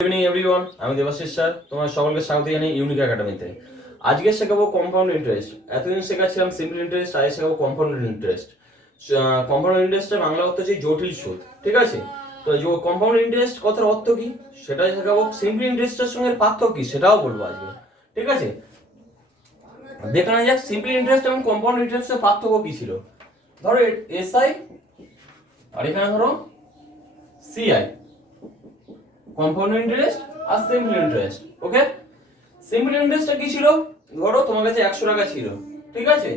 Good evening everyone, আমি Debashis sir, তোমার সকলকে স্বাগত জানাই ইউনিক একাডেমিতে। আজকে শেখাবো কম্পাউন্ড ইন্টারেস্ট। এতদিন শেখাচ্ছিলাম সিম্পল ইন্টারেস্ট, আজকে শেখাবো কম্পাউন্ড ইন্টারেস্ট। কম্পাউন্ড ইন্টারেস্টের বাংলা অর্থ হচ্ছে জটিল সুদ, ঠিক আছে? তো কম্পাউন্ড ইন্টারেস্ট কথার অর্থ কি সেটাই শেখাবো, সিম্পল ইন্টারেস্টের সঙ্গে পার্থক্য কি সেটাও বলবো আজকে, ঠিক আছে? দেখে নেওয়া যাক সিম্পল ইন্টারেস্ট এবং কম্পাউন্ড ইন্টারেস্টের পার্থক্য কি ছিল। ধরো এসআই আর এখানে ধরো সিআই, কম্পাউন্ড ইন্টারেস্ট আর সিম্পল ইন্টারেস্ট। ওকে, সিম্পল ইন্টারেস্টটা কি ছিল? ধরো তোমার কাছে 100 টাকা ছিল, ঠিক আছে?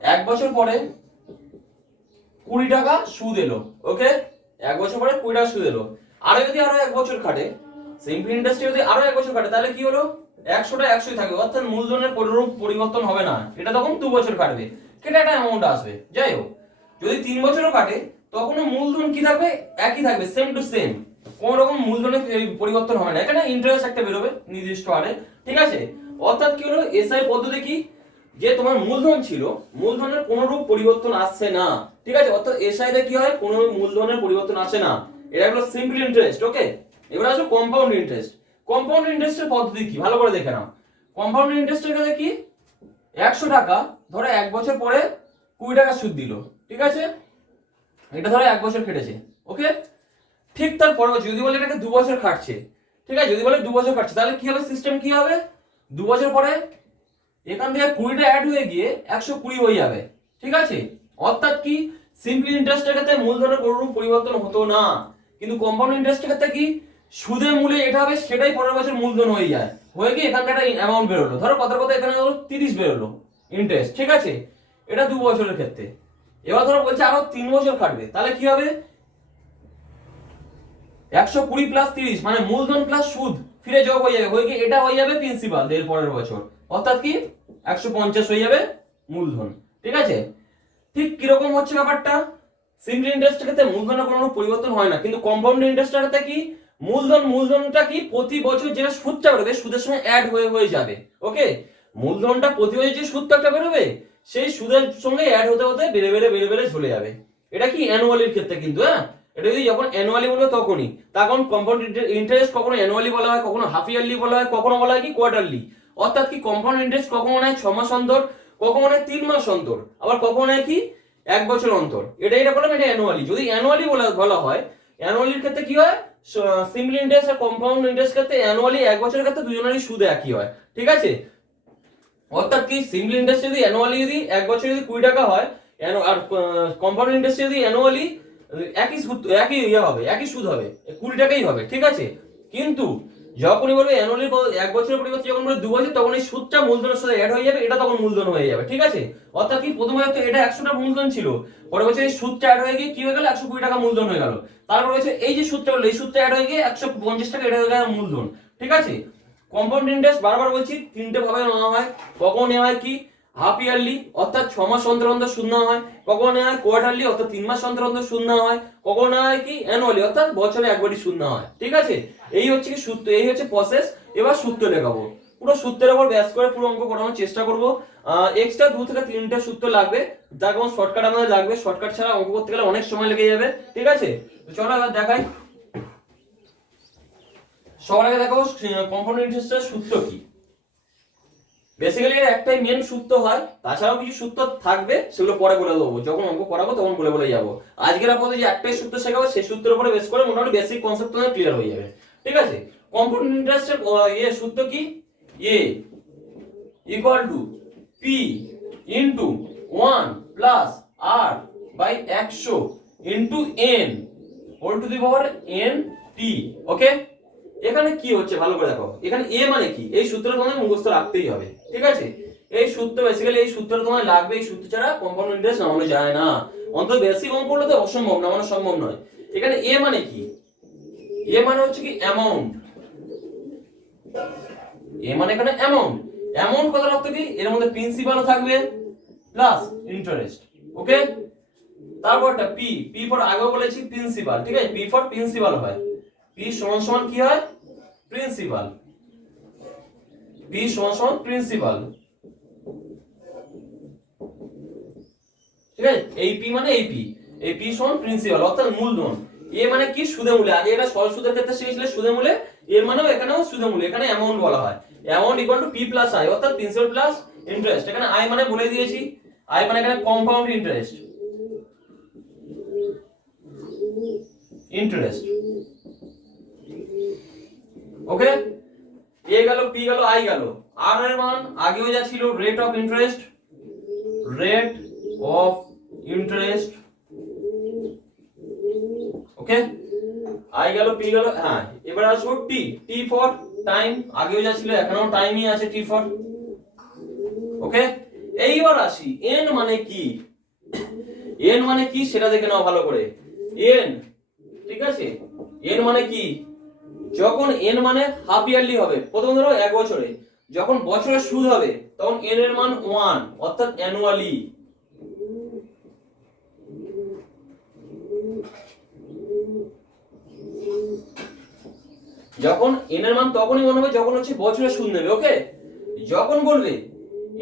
1 বছর পরে 20 টাকা সুদ এলো। ওকে, 1 বছর পরে 20 টাকা সুদ এলো। আর যদি আরো 1 বছর কাটে, সিম্পল ইন্টারেস্টে যদি আরো 1 বছর কাটে, তাহলে কি হলো? 100টা 100ই থাকবে, অর্থাৎ মূলধনের কোনরূপ পরিবর্তন হবে না। এটা তখন 2 বছর কাটবে, কেটে একটা অ্যামাউন্ট আসবে। যাই হোক, যদি 3 বছরও কাটে, তখনও মূলধন কি থাকবে? একই থাকবে, সেম টু সেম। কোন রকম মূলধনের পরিবর্তন হবে না। এখানে ইন্টারেস্ট একটা বেরোবে নির্দিষ্ট হারে, ঠিক আছে? অর্থাৎ কি হলো, এসআই পদ্ধতি কি, যে তোমার মূলধন ছিল, মূলধনের কোনো রূপ পরিবর্তন আসছে না, ঠিক আছে? অর্থাৎ এসআই তে কি হয়, কোনো মূলধনের পরিবর্তন আসে না। এটা হলো সিম্পল ইন্টারেস্ট। ওকে, এবার আসো কম্পাউন্ড ইন্টারেস্ট। কম্পাউন্ড ইন্টারেস্টের পদ্ধতি কি ভালো করে দেখে নাও। কম্পাউন্ড ইন্টারেস্টের কাছে কি, 100 টাকা ধরো 1 বছর পরে 20 টাকা সুদ দিল, ঠিক আছে? এটা ধরো 1 বছর কেটেছে। ওকে, ঠিক তার পরে যদি বলে এটাকে 2 বছর খাটছে, ঠিক আছে? যদি বলে 2 বছর খাটছে, তাহলে কি হবে? সিস্টেম কি হবে? 2 বছর পরে এখান থেকে 20টা অ্যাড হয়ে গিয়ে 120 হয়ে যাবে, ঠিক আছে? অর্থাৎ কি, সিম্পল ইন্টারেস্টের ক্ষেত্রে মূলধনের কোনো রকম পরিবর্তন হতো না, কিন্তু কম্পাউন্ড ইন্টারেস্টের ক্ষেত্রে কি, সুদে মূলে এটা হবে সেটাই পরের বছর মূলধন হয়ে যায়, হয়ে গিয়ে এখান থেকে একটা অ্যামাউন্ট বেরোলো। ধরো কত কত এখানে ধরো 30 বেরোলো ইন্টারেস্ট, ঠিক আছে? এটা 2 বছরের ক্ষেত্রে। এবার ধরো বলছে আরো 3 বছর খাটবে, তাহলে কি হবে? 120 প্লাস 30 মানে মূলধন প্লাস সুদ ফিরে যোগ হয়ে যাবে, হয়ে গিয়ে এটা হয়ে যাবে প্রিন্সিপাল এর পরের বছর। অর্থাৎ কি, 150 হয়ে যাবে মূলধন, ঠিক আছে? ঠিক কিরকম হচ্ছে ব্যাপারটা, সিম্পল ইন্টারেস্টের ক্ষেত্রে মূলধনের কোনো পরিবর্তন হয় না, কিন্তু কম্পাউন্ড ইন্টারেস্টের ক্ষেত্রে কি, মূলধনটা কি প্রতি বছর যেটা সুদটা বেরোবে সুদের সঙ্গে অ্যাড হয়ে যাবে। ওকে, মূলধনটা প্রতি বছর যে সুদটা বেরোবে সেই সুদের সঙ্গে অ্যাড হতে হতে বেড়ে বেড়ে চলে যাবে। এটা কি অ্যানুয়ালির ক্ষেত্রে, কিন্তু হ্যাঁ, এটা যদি যখন অ্যানুয়ালি বলবো তখনই। তখন কম্পাউন্ড ইন্টারেস্ট কখনো অ্যানুয়ালি বলা হয়, কখনো হাফ ইয়ারলি বলা হয়, কখনো বলা হয় কি কোয়ার্টারলি। অর্থাৎ কি, কম্পাউন্ড ইন্টারেস্ট কখনো নেয় 6 মাস অন্তর, কখনো নেয় 3 মাস অন্তর, আবার কখনো নেয় কি 1 বছর অন্তর। এটা বললাম, এটা অ্যানুয়ালি। যদি অ্যানুয়ালি বলা হয়, অ্যানুয়ালির ক্ষেত্রে কি হয়, সিম্পল ইন্টারেস্ট আর কম্পাউন্ড ইন্টারেস্ট ক্ষেত্রে অ্যানুয়ালি 1 বছরের ক্ষেত্রে দুজনেরই সুদ একই হয়, ঠিক আছে? অর্থাৎ কি, সিম্পল ইন্টারেস্ট যদি অ্যানুয়ালি যদি 1 বছর যদি 20 টাকা হয়, আর কম্পাউন্ড ইন্টারেস্ট যদি অ্যানুয়ালি একই সুদ, একই হবে, একই সুদ হবে, 20 টাকাই হবে, ঠিক আছে? কিন্তু যখনই বলবে অ্যানুয়ালি 1 বছরের পরিবর্তে যখন বলবে 2 বছর, তখন এই সুদটা মূলধনের সাথে অ্যাড হয়ে যাবে, এটা তখন মূলধন হয়ে যাবে, ঠিক আছে? অর্থাৎ কি, প্রথমে হয়তো এটা 100 টাকা মূলধন ছিল, পরের বছর এই সুদটা অ্যাড হয়ে গিয়ে কি হয়ে গেল, 120 টাকা মূলধন হয়ে গেল। তারপর হচ্ছে এই যে সুদটা হলো, এই সুদটা অ্যাড হয়ে গিয়ে 150 টাকা এটা হয়ে গেল মূলধন, ঠিক আছে? কম্পাউন্ড ইন্টারেস্ট বারবার বলছি 3টে ভাবে নেওয়া হয়। কখন নেওয়া হয় কি, হাফ ইয়ারলি অর্থাৎ 6 মাস অন্তর অন্তর সুদ নেওয়া হয়, কখন নেওয়া হয় কোয়ার্টারলি অর্থাৎ 3 মাস অন্তর অন্তর সুদ নেওয়া হয়, কখন নেওয়া হয় কি অ্যানুয়ালি অর্থাৎ বছরে একবারই সুদ নেওয়া হয়, ঠিক আছে? এই হচ্ছে কি সূত্র, এই হচ্ছে প্রসেস। এবার সূত্র লেখাবো, পুরো সূত্রের উপর ব্যাস করে পুরো অঙ্ক করানোর চেষ্টা করব। এক্সট্রা 2 থেকে 3টে সূত্র লাগবে, যার কোনো শর্টকাট আমাদের লাগবে, শর্টকাট ছাড়া অঙ্ক করতে গেলে অনেক সময় লেগে যাবে, ঠিক আছে? তো চলো এবার দেখাই। সবার আগে দেখাবো কম্পাউন্ড ইন্টারেস্টের সূত্র কি। বেসিক্যালি এর একটাই মেন সূত্র হয়, তাছাড়াও কিছু সূত্র থাকবে, সেগুলো পরে বলে দেবো, যখন অঙ্ক করাবো তখন বলে যাবো। আজকের আপাতত যে একটাই সূত্র শেখাবো, সেই সূত্রের উপরে বেস করে মোটামুটি বেসিক কনসেপ্ট তোমাদের ক্লিয়ার হয়ে যাবে, ঠিক আছে? কম্পাউন্ড ইন্টারেস্টের সূত্র কি, A equal to P into 1 plus R by 100 into N whole to the power N T. Okay, এখানে কি হচ্ছে ভালো করে দেখো, এখানে এ মানে কি, এই সূত্রটা তোমাদের মুখস্থ রাখতেই হবে, ঠিক আছে? এই সূত্র বেসিক্যালি এই সূত্রটা তোমার লাগবে, এই সূত্র ছাড়া কম্পাউন্ড ইন্টারেস্ট নামানো যায় না, অন্তত বেসিক অঙ্ক করলে তো অসম্ভব, নামানো সম্ভব নয়। এখানে এ মানে কি, এ মানে হচ্ছে কি অ্যামাউন্ট, এ মানে এখানে অ্যামাউন্ট। অ্যামাউন্ট কথার অর্থ কি, এর মধ্যে প্রিন্সিপালও থাকবে প্লাস ইন্টারেস্ট। ওকে, তারপরটা পি, পি ফর আগেও বলেছি প্রিন্সিপাল, ঠিক আছে? পি ফর প্রিন্সিপাল হয়, পি সমান সমান কি হয়, প্রিন্সিপাল, পি সমান সমান প্রিন্সিপাল, ঠিক আছে? এই পি মানে এই পি সমান প্রিন্সিপাল অর্থাৎ মূলধন। এ মানে কি সুদে মূলে, আগে এটা সরল সুদের ক্ষেত্রে শিখেছিলে সুদে মূলে, এর মানেও এখানেও সুদে মূলে, এখানে অ্যামাউন্ট বলা হয়, amount equal to P plus I, অর্থাৎ প্রিন্সিপাল প্লাস ইন্টারেস্ট। এখানে আই মানে বলে দিয়েছি, আই মানে এখানে কম্পাউন্ড ইন্টারেস্ট, ইন্টারেস্ট, ওকে। এ গেল, পি গেল, আই গেল। আর এর মান আগেও যা ছিল rate of interest, rate of interest, okay. I গেল, পি গেল, হ্যাঁ এবার আসবো টি, টি ফর টাইম, আগেও যা ছিল এখনো টাইমই আছে টি ফর, ওকে। এইবার আসি এন মানে কি, এন মানে কি সেটা দেখে নাও ভালো করে। এন, ঠিক আছে, এন মানে কি, যখন এন মানে হাফ ইয়ারলি হবে, প্রথম ধরো 1 বছরে, যখন বছরের সুদ হবে তখন এন এর মান 1, অর্থাৎ অ্যানুয়ালি। যখন এন এর মান তখনই মনে হবে যখন হচ্ছে বছরের সুদ নেবে, ওকে। যখন বলবে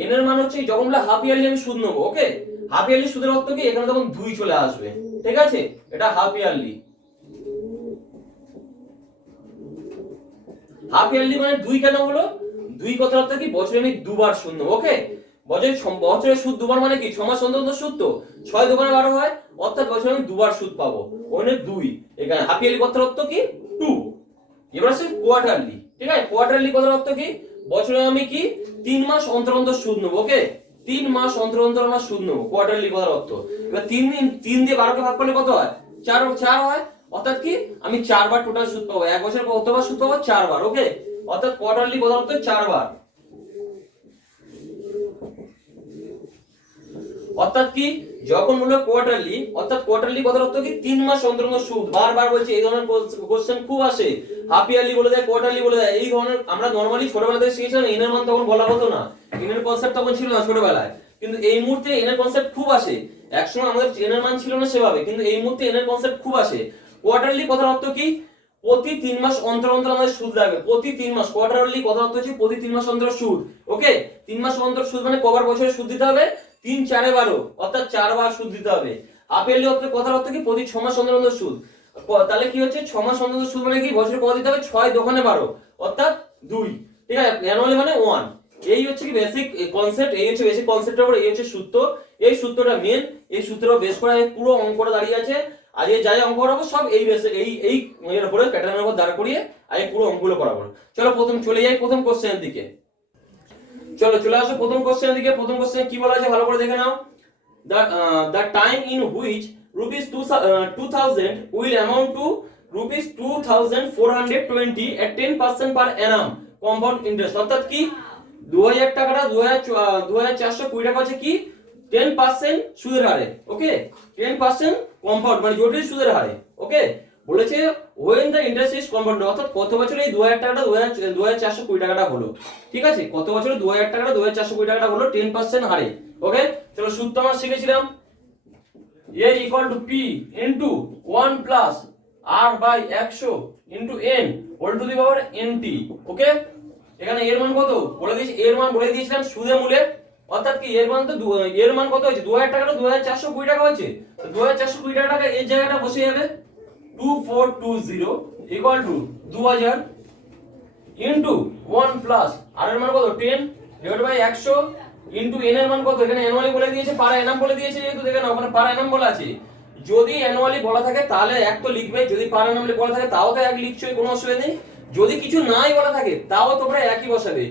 এন এর মান হচ্ছে যখন বলে হাফ ইয়ারলি আমি সুদ নেবো, ওকে, হাফ ইয়ারলি সুদের অর্থ কি, এখানে তখন 2 চলে আসবে, ঠিক আছে, এটা হাফ ইয়ারলি। হাফ ইয়ারলি মানে 2 কেন হলো, 2 কথার অর্থ কি, বছরে আমি দুবার সুদ নেবো, ওকে। বছরে সুদ দুবার মানে কি, 6 মাস অন্তর সুদ, তো 6 দোকানে 12 হয়, অর্থাৎ বছরে আমি দুবার সুদ পাবো, ওখানে 2, এখানে হাফ ইয়ারলি কথার অর্থ কি 2। এবার আসে কোয়ার্টারলি, ঠিক আছে, কোয়ার্টারলি কথার অর্থ কি, বছরে আমি কি 3 মাস অন্তর অন্তর সুদ নেবো, ওকে, 3 মাস অন্তর অন্তর আমরা সুদ নেবো, কোয়ার্টারলি কথার অর্থ। এবার 3 দিয়ে 12 কে ভাগ করলে কত হয়, 4 হয়, অর্থাৎ কি আমি 4 বার টোটাল সুদ পাবো, এক বছরে কতবার সুদ পাবো, 4 বার, ওকে, অর্থাৎ কোয়ার্টারলি কথার অর্থ 4 বার। অর্থাৎ কি, যখন বলবো কোয়ার্টারলি, অর্থাৎ কোয়ার্টারলি কথার অর্থ কি 3 মাস অন্তর অন্তর সুদ, বারবার বলছি, এই ধরনের কোশ্চেন খুব আসে, হাফ ইয়ারলি বলে দেয়, কোয়ার্টারলি বলে দেয়, এই ধরনের আমরা নরমালি ছোটবেলা থেকে শিখেছিলাম, এন এর মান তখন বলা হতো না, এন এর কনসেপ্ট তখন ছিল না ছোটবেলায়, কিন্তু এই মুহূর্তে এন এর কনসেপ্ট খুব আসে। একসময় আমাদের এন এর মান ছিল না সেভাবে, কিন্তু এই মুহূর্তে এন এর কনসেপ্ট খুব আসে। কোয়ার্টারলি কথার অর্থ কি, প্রতি 3 মাস অন্তর অন্তর আমাদের সুদ লাগবে, প্রতি 3 মাস, কোয়ার্টারলি কথার অর্থ হচ্ছে প্রতি 3 মাস অন্তর সুদ, ওকে। 3 মাস অন্তর সুদ মানে কবার বছরে সুদ দিতে হবে, 3 4 12, অর্থাৎ 4 বার সুদ দিতে হবে। হাফ ইয়ারলি অর্থ কথার অর্থ কি, প্রতি 6 মাস অন্তর অন্তর সুদ, তাহলে কি হচ্ছে 6 মাস অন্তর সুদ মানে কি, বছরে কত দিতে হবে, 6 দোকানে 12, অর্থাৎ 2, ঠিক আছে, অ্যানুয়ালি মানে 1। এই হচ্ছে কি বেসিক কনসেপ্ট, এই হচ্ছে বেসিক কনসেপ্টের উপর এই হচ্ছে সূত্র, এই সূত্রটা মেন, এই সূত্রের বেস করে পুরো অঙ্কটা দাঁড়িয়ে আছে। আজকে যাই অঙ্ক করাবো সব এই বেসে, এই এর উপরে প্যাটার্নের উপর দাঁড় করিয়ে আজকে পুরো অঙ্কগুলো করাবো। চলো প্রথম চলে যাই প্রথম কোশ্চেনের দিকে, চলো চলে আসো প্রথম কোশ্চেনের দিকে। প্রথম কোশ্চেনে কি বলা আছে ভালো করে দেখে নাও। The time in which rupees 2000 will amount to rupees 2420 at 10% per annum compound interest, অর্থাৎ কি 2000 টাকাটা 2420 টাকা আছে কি 10% সুদের হারে, ওকে, 10% কম্পাউন্ড মানে জটিল সুদের হারে, ওকে। বলেছে when the interest is compound, অর্থাৎ কত বছরে এই 2000 টাকাটা 2420 টাকাটা হলো, ঠিক আছে, কত বছরে 2000 টাকাটা 2420 টাকাটা হলো 10% হারে, ওকে। চলো সূত্র আমরা শিখেছিলাম, a equal to p into 1 plus r by 100 into n whole to the power nt, ওকে। এখানে এর মান কত বলে দিয়েছি, এর মান বলে দিয়েছিলাম সুদে মূলে, অর্থাৎ কি এর মান তো এর মান কত হয়েছে 2000 টাকাটা 2420 টাকা হয়েছে, তো 2420 টাকা এর জায়গাটা বসে যাবে 2420 equal to 2000 into 1 plus r এর মান কত 10 divided by 100 into n এর মান কত, এখানে অ্যানুয়ালি বলে দিয়েছে, পার অ্যানাম বলে দিয়েছে, যেহেতু দেখেন ওখানে পার অ্যানাম বলা আছে, যদি অ্যানুয়ালি বলা থাকে তাহলে এক তো লিখবে, যদি পার অ্যানাম বলা থাকে তাও তো এক লিখছোই, কোনো অসুবিধা নেই। যদি কিছু নাই বলা থাকে তাও তোমরা একই বসাবে।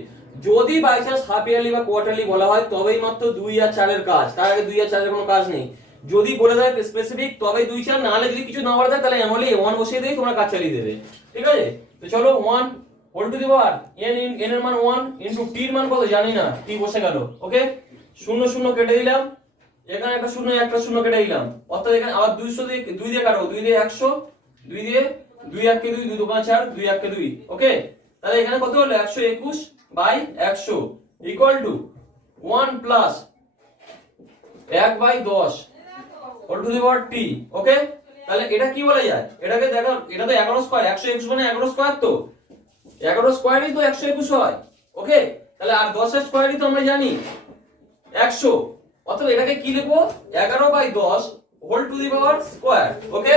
যদি বাই চান্স হাফ ইয়ারলি বা কোয়ার্টারলি বলা হয় তবেই মাত্র 2 আর 4 এর কাজ, তার আগে 2 আর 4 এর কোনো কাজ নেই। যদি বলে দেয় স্পেসিফিক তবেই 2 4, না হলে যদি কিছু না বলা থাকে তাহলে অ্যানুয়ালি 1 বসিয়ে দিয়ে তোমরা কাজ চালিয়ে দেবে, ঠিক আছে। তো চলো 1 whole to the power n এর মান 1 ইনটু t এর মান কত জানি না, t বসে গেল, ওকে। 0 0 কেটে দিলাম, এখানে একটা 0 একটা 0 কেটে দিলাম, অর্থাৎ এখানে আবার 200 দিয়ে 2 দিয়ে কাটো, 2 দিয়ে 100, 2 দিয়ে 2 1 কে 2, 2 2 4, 2 1 কে 2, ওকে। তাহলে এখানে কত হলো 121 by 100 equal to 1 plus 1 by 10 whole to the power t, okay. তাহলে এটা কি বলা যায়, এটাকে দেখো, এটা তো 11 স্কয়ার, 121 মানে 11 স্কয়ার, তো 11 স্কয়ারই তো 121 হয়, ওকে। তাহলে আর 10 এর স্কয়ারই তো আমরা জানি 100, অতএব এটাকে কি লিখবো 11 by 10 whole to the power square, okay.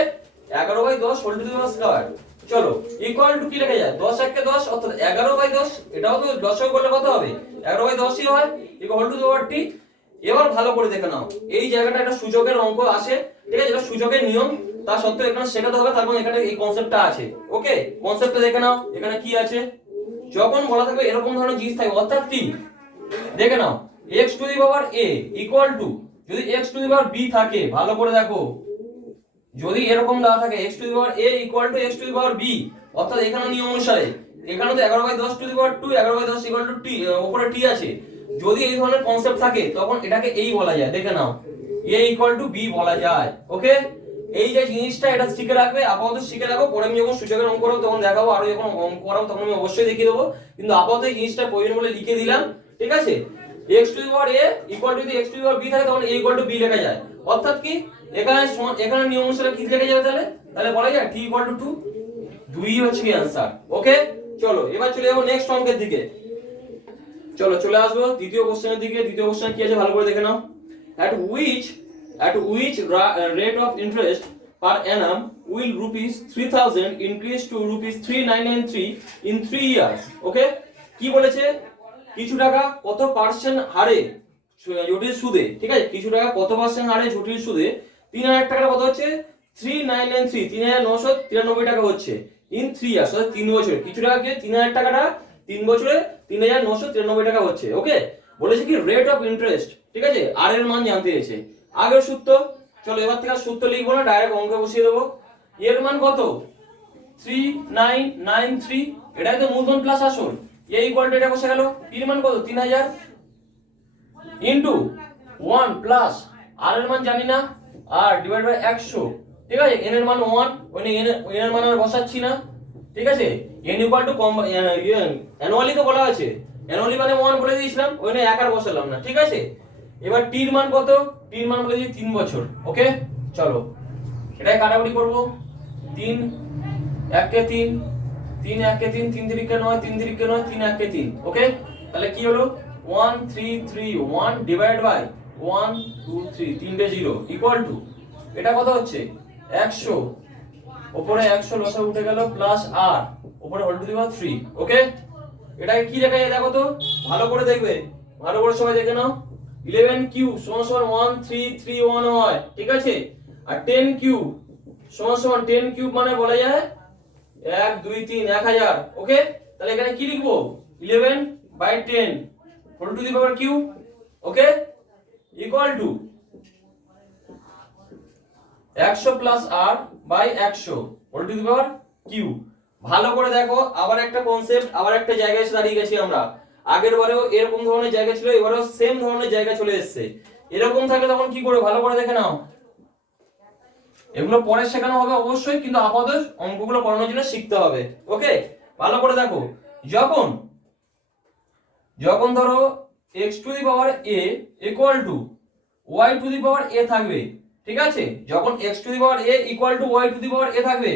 11/10 whole to the power square. চলো ইকুয়াল টু কি লেখা যায়, 10 1 কে 10 অর্থাৎ 11/10, এটাও তো দশক করলে কত হবে, 11/10ই হয়, ইকুয়াল হোল টু দি পাওয়ার টি। এবার ভালো করে দেখে নাও, এই জায়গাটা একটা সূচকের অঙ্ক আসে, ঠিক আছে, এটা সূচকের নিয়ম, তা সত্ত্বেও এখানে শেখাতে হবে, তারপর এখানে এই কনসেপ্টটা আছে। ওকে, কনসেপ্টটা দেখে নাও, এখানে কি আছে, যখন বলা থাকবে এরকম ধরনের জিনিস থাকবে, অর্থাৎ কি দেখে নাও, x to the power a equal two, যদি x to the power b থাকে, ভালো করে দেখো, যদি এরকম দেওয়া থাকে x to the power a equal two x to the power b, অর্থাৎ এখানে নিয়ম অনুসারে এখানে তো 11/10 two the power 2, 11/10 equal to t, উপরে t আছে, যদি এই ধরনের কনসেপ্ট থাকে তখন এটাকে এই বলা যায়, দেখে নাও a ইকুয়াল টু b বলা যায়। ওকে, এই যে জিনিসটা এটা শিখে রাখবে, আপাতত শিখে রাখো, পরে আমি যখন সূচকের অঙ্ক করব তখন দেখাবো, আরো যখন অঙ্ক করাবো তখন আমি অবশ্যই দেখিয়ে দেবো, কিন্তু আপাতত এই জিনিসটা প্রয়োজন বলে লিখে দিলাম, ঠিক আছে। x to the power a equal two, যদি x to the power b থাকে তখন a ইকুয়াল টু b লেখা যায়, অর্থাৎ কি এখানে এখানে নিয়ম অনুসারে কি লেখা যাবে, তাহলে তাহলে বলা যায় t ইকুয়াল টু 2, দুই হচ্ছে কি आंसर। ওকে, চলো এবার চলে যাবো নেক্সট অঙ্কের দিকে, চলো চলে আসবো দ্বিতীয় কোশ্চেনের দিকে। দ্বিতীয় কোশ্চেন কি আছে ভালো করে দেখে নাও, at which rate of interest per annum will rupees 3000 increase to rupees 3993 in 3 years? ওকে, কি বলেছে, কিছু টাকা কত পার্সেন্ট হারে জটিল সুদে, ঠিক আছে, কিছু টাকা কত পার্সেন্ট হারে জটিল সুদে 3000 টাকা কত হচ্ছে 3993, 3993 টাকা হচ্ছে ইন 3 ইয়ার্স, অর্থাৎ 3 বছরে, কিছু টাকাকে 3000 টাকাটা 3 বছরে 3993 টাকা হচ্ছে। ওকে, বলেছে কি রেট অফ ইন্টারেস্ট, ঠিক আছে, আর এর মান জানতে চেয়েছে, আগের সূত্র, চলো এবার থেকে সূত্র লিখবো না, ডাইরেক্ট অঙ্কে বসিয়ে দেবো, এর মান কত 3993, এটাই তো মূলধন প্লাস আসল, এ ইকুয়াল টু এটা বসে গেল, এর মান কত 3000 ইনটু 1 প্লাস আর এর মান জানি না, আর ডিভাইড বাই 100, ঠিক আছে, n এর মান 1, ওই n এর মান আমরা বসাচ্ছি না, ঠিক আছে, n ইকুয়াল টু অ্যানুয়ালি তো বলা আছে, অ্যানুয়ালি মানে 1 বলে দিয়েছিলাম, ওই নিয়ে এক আর বসালাম না, ঠিক আছে। এবার t এর মান কত, t এর মান বলে দিই 3 বছর। ওকে, চলো এটাই কাটাকুটি করব, 3 1 কে 3, 3 1 কে 3, 3 3 কে 9, 3 3 কে 9, 3 1 কে 3। ওকে, তাহলে কি হলো 1 3 3 1 ডিভাইড বাই 1 2 3, তিনটে 0 ইকুয়াল টু, এটা কত হচ্ছে 100, উপরে 100 লসা উঠে গেল, প্লাস আর উপরে হোল টু দি পাওয়ার 3। ওকে, এটাকে কি লেখা যায় দেখো তো, ভালো করে দেখবে, ভালো করে সবাই দেখে নাও, 11 কিউব সমান সমান 1331 হয়, ঠিক আছে, আর 10 কিউব সমান সমান 10 কিউব মানে বলা যায় 1 2 3 1000। ওকে, তাহলে এখানে কি লিখবো 11 by 10 whole to the power cube. Okay, equal to 100 plus R by 100 whole to the power cube. ভালো করে দেখো, আবার একটা কনসেপ্ট, আবার একটা জায়গায় এসে দাঁড়িয়ে গেছি আমরা, আগের বারেও এরকম ধরনের জায়গা ছিল, এবারেও সেম ধরনের জায়গা চলে এসেছে, এরকম থাকলে তখন কি করে, ভালো করে দেখে নাও, এগুলো পরে শেখানো হবে অবশ্যই, কিন্তু আপাতত অঙ্কগুলো করানোর জন্য শিখতে হবে। ওকে, ভালো করে দেখো, যখন যখন ধরো x to the power a equal two y to the power a থাকবে, ঠিক আছে, যখন x to the power a equal two y to the power a থাকবে,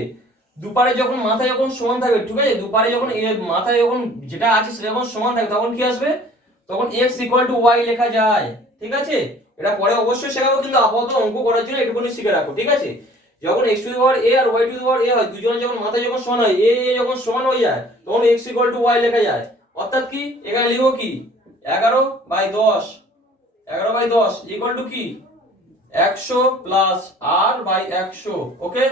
দুপারে যখন মাথায় যখন সমান থাকবে, ঠিক আছে, দুপারে যখন মাথায় যখন যেটা আছে সেটা যখন সমান থাকবে, তখন কি আসবে, তখন x ইকুয়াল টু y লেখা যায়, ঠিক আছে, এটা পরে অবশ্যই শেখাবো, কিন্তু আপাতত অঙ্ক করার জন্য এটুকুনি শিখে রাখো, ঠিক আছে। যখন x to the power a আর y to the power a হয়, দুজনের যখন মাথায় যখন সমান হয়, a যখন সমান হয়ে যায়, তখন x ইকুয়াল টু y লেখা যায়, অর্থাৎ কি এখানে লিখো কি 11/10, 11/10 ইকুয়াল টু কি 100 প্লাস r বাই 100। ওকে,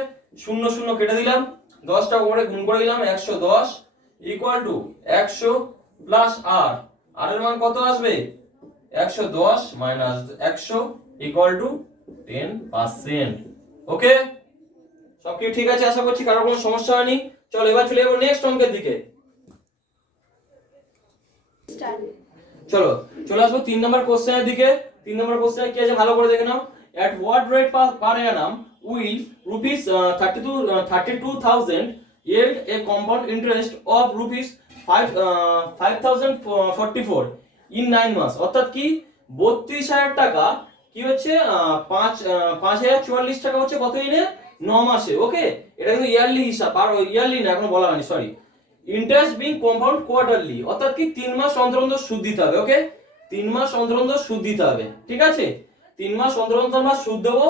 শূন্য শূন্য কেটে দিলাম, 10টা উপরে গুণ করে দিলাম, 110 ইকুয়াল টু 100 প্লাস r, আর এর মান কত আসবে 110 মাইনাস 100 ইকুয়াল টু 10%। ওকে, সব কি ঠিক আছে, আশা করছি কারোর কোনো সমস্যা হয়নি। চলো এবার চলে যাবো নেক্সট অঙ্কের দিকে, চলো চলে আসবো 3 নম্বর কোশ্চেনের দিকে। 3 নম্বর কোশ্চেনে কি আছে ভালো করে দেখে নাও, at what rate per annum will rupees 32,000 yield a compound interest of rupees 5044 in 9 months, অর্থাৎ কি 32,000 টাকা কি হচ্ছে 5044 টাকা হচ্ছে কত দিনে 9 মাসে। ওকে, এটা কিন্তু ইয়ারলি হিসাব, আর ইয়ারলি না এখন বলা হয়নি, sorry, interest being compound quarterly, অর্থাৎ কি 3 মাস অন্তর অন্তর সুদ দিতে হবে। ওকে, 3 মাস অন্তর অন্তর সুদ দিতে হবে, ঠিক আছে, 3 মাস অন্তর অন্তর আমরা সুদ দেবো,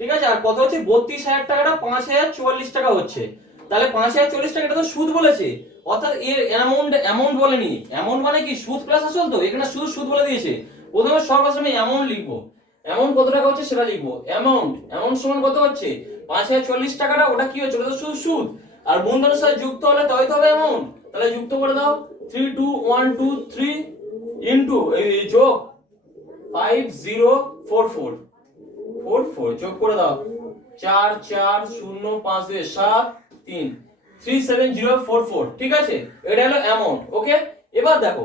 ঠিক আছে, আর কত হচ্ছে 32,000 টাকাটা 5,044 টাকা হচ্ছে। তাহলে 5,044 টাকা এটা তো সুদ বলেছে, অর্থাৎ এর অ্যামাউন্ট বলেনি। অ্যামাউন্ট মানে কি সুদ প্লাস আসল, তো এখানে শুধু সুদ বলে দিয়েছে। প্রথমে সর্বপ্রথম আমি অ্যামাউন্ট লিখবো, অ্যামাউন্ট কত টাকা হচ্ছে সেটা লিখবো। অ্যামাউন্ট সমান কত হচ্ছে 5,044 টাকাটা, ওটা কি হচ্ছে, ওটা তো শুধু সুদ। আর মূলধনের সাথে যুক্ত হলে তবেই তো হবে অ্যামাউন্ট। তাহলে যুক্ত করে দাও 32123 ইনটু এই যোগ 5044 যোগ করে দাও 44052737044, ঠিক আছে, এটা হলো অ্যামাউন্ট। ওকে, এবার দেখো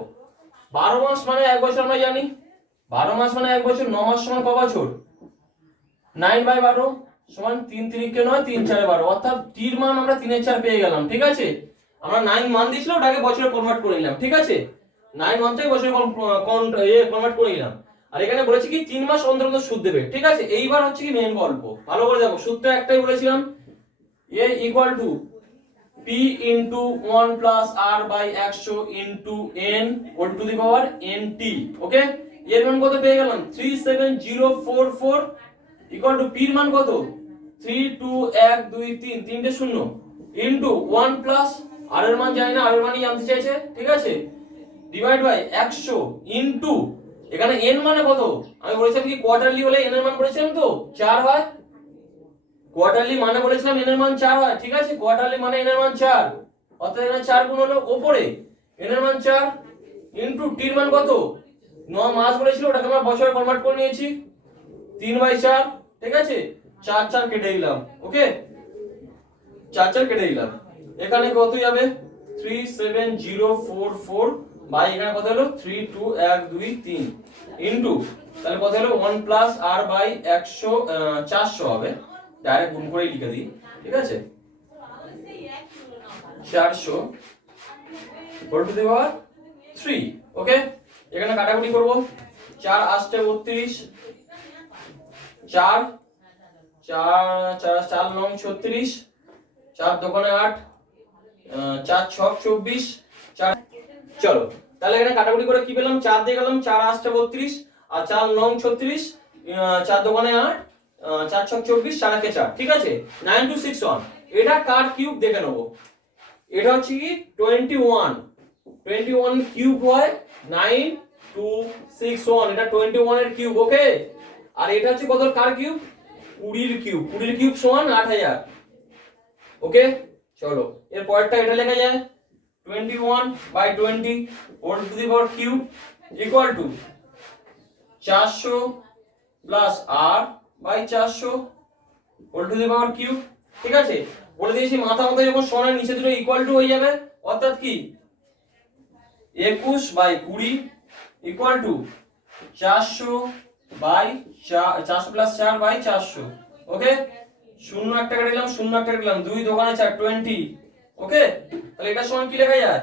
12 মাস মানে 1 বছর আমরা জানি, 12 মাস মানে 1 বছর, 9 মাস সমান ক বছর, 9/12 সমান 3 3 9 3 4 12, অর্থাৎ টির মান আমরা 3/4 পেয়ে গেলাম। ঠিক আছে, আমরা 9 মান দিয়েছিল ওটাকে বছরে কনভার্ট করে নিলাম। ঠিক আছে, 9 মান থেকে বছরে কনভার্ট করে নিলাম। আর এখানে বলেছি কি 3 মাস অন্তর অন্তর সুদ দেবে। ঠিক আছে, এইবার হচ্ছে কি মেন গল্প, ভালো করে দেখো। সুদটা একটাই বলেছিলাম, a equal to p into 1 plus r by 100 into n whole to the power nt। Okay, এর মান কত পেয়ে গেলাম 37044 ইকুয়াল টু p এর মান কত 32123 তিনটে শূন্য ইনটু 1 প্লাস r এর মান জানি না, r এর মানই জানতে চাইছে। ঠিক আছে, ডিভাইড বাই 100 ইনটু এখানে n মানে কত, আমি বলেছিলাম কি কোয়ার্টারলি হলে n এর মান বলেছিলাম তো 4 হয়, কোয়ার্টারলি মানে বলেছিলাম n এর মান 4 হয়। ঠিক আছে, কোয়ার্টারলি মানে n এর মান 4, অর্থাৎ এখানে 4 গুণ হলো উপরে n এর মান 4 ইনটু t এর মান কত 9 মাস বলেছিল, ওটাকে আমরা বছরে কনভার্ট করে নিয়েছি 3/4। ঠিক আছে, 4 4 কেটে দিলাম। ওকে, 4 4 কেটে দিলাম, এখানে কত যাবে 37044 বাই এখানে কত হলো 32123 ইনটু তাহলে কত হলো 1 প্লাস r বাই 100 400 হবে, ডাইরেক্ট গুণ করে লিখে দিই। ঠিক আছে, 400 হোল টু দি পাওয়ার 3। ওকে, এখানে কাটাকুটি করব, 4 8 32, 4 4 4 9 36, 4 2 8, 4 6 24, 4। চলো তাহলে এখানে কাটাকুটি করে কি পেলাম, 4 দিয়ে গেলাম, 4 8 32 আর 4 9 36, 4 2 8, 4 6 24, 4 1 4। ঠিক আছে, 9261, এটা কার কিউব দেখে নেব। এটা হচ্ছে কি 21 কিউব হয় 9261, এটা 21 এর কিউব। ওকে, আর এটা হচ্ছে কত কার কিউব 20 এর কিউব, 20 এর কিউব সমান 8000। ওকে, চলো এর পরেরটা এটা লেখা যায় 21/20 whole to the power cube equal to 400 plus r by 400 whole to the power cube. ঠিক আছে, বলে দিয়েছি মাথা মাথা যখন সমান নিচে দুটো ইকুয়াল টু হয়ে যাবে, অর্থাৎ কি 21/20 equal to 400 by 400 plus 4 by 400। Okay, শূন্য একটা কেটে দিলাম, শূন্য একটা কেটে দিলাম, 2 দোকানে 4 20। ওকে, তাহলে এটা সমান কি লেখা যায়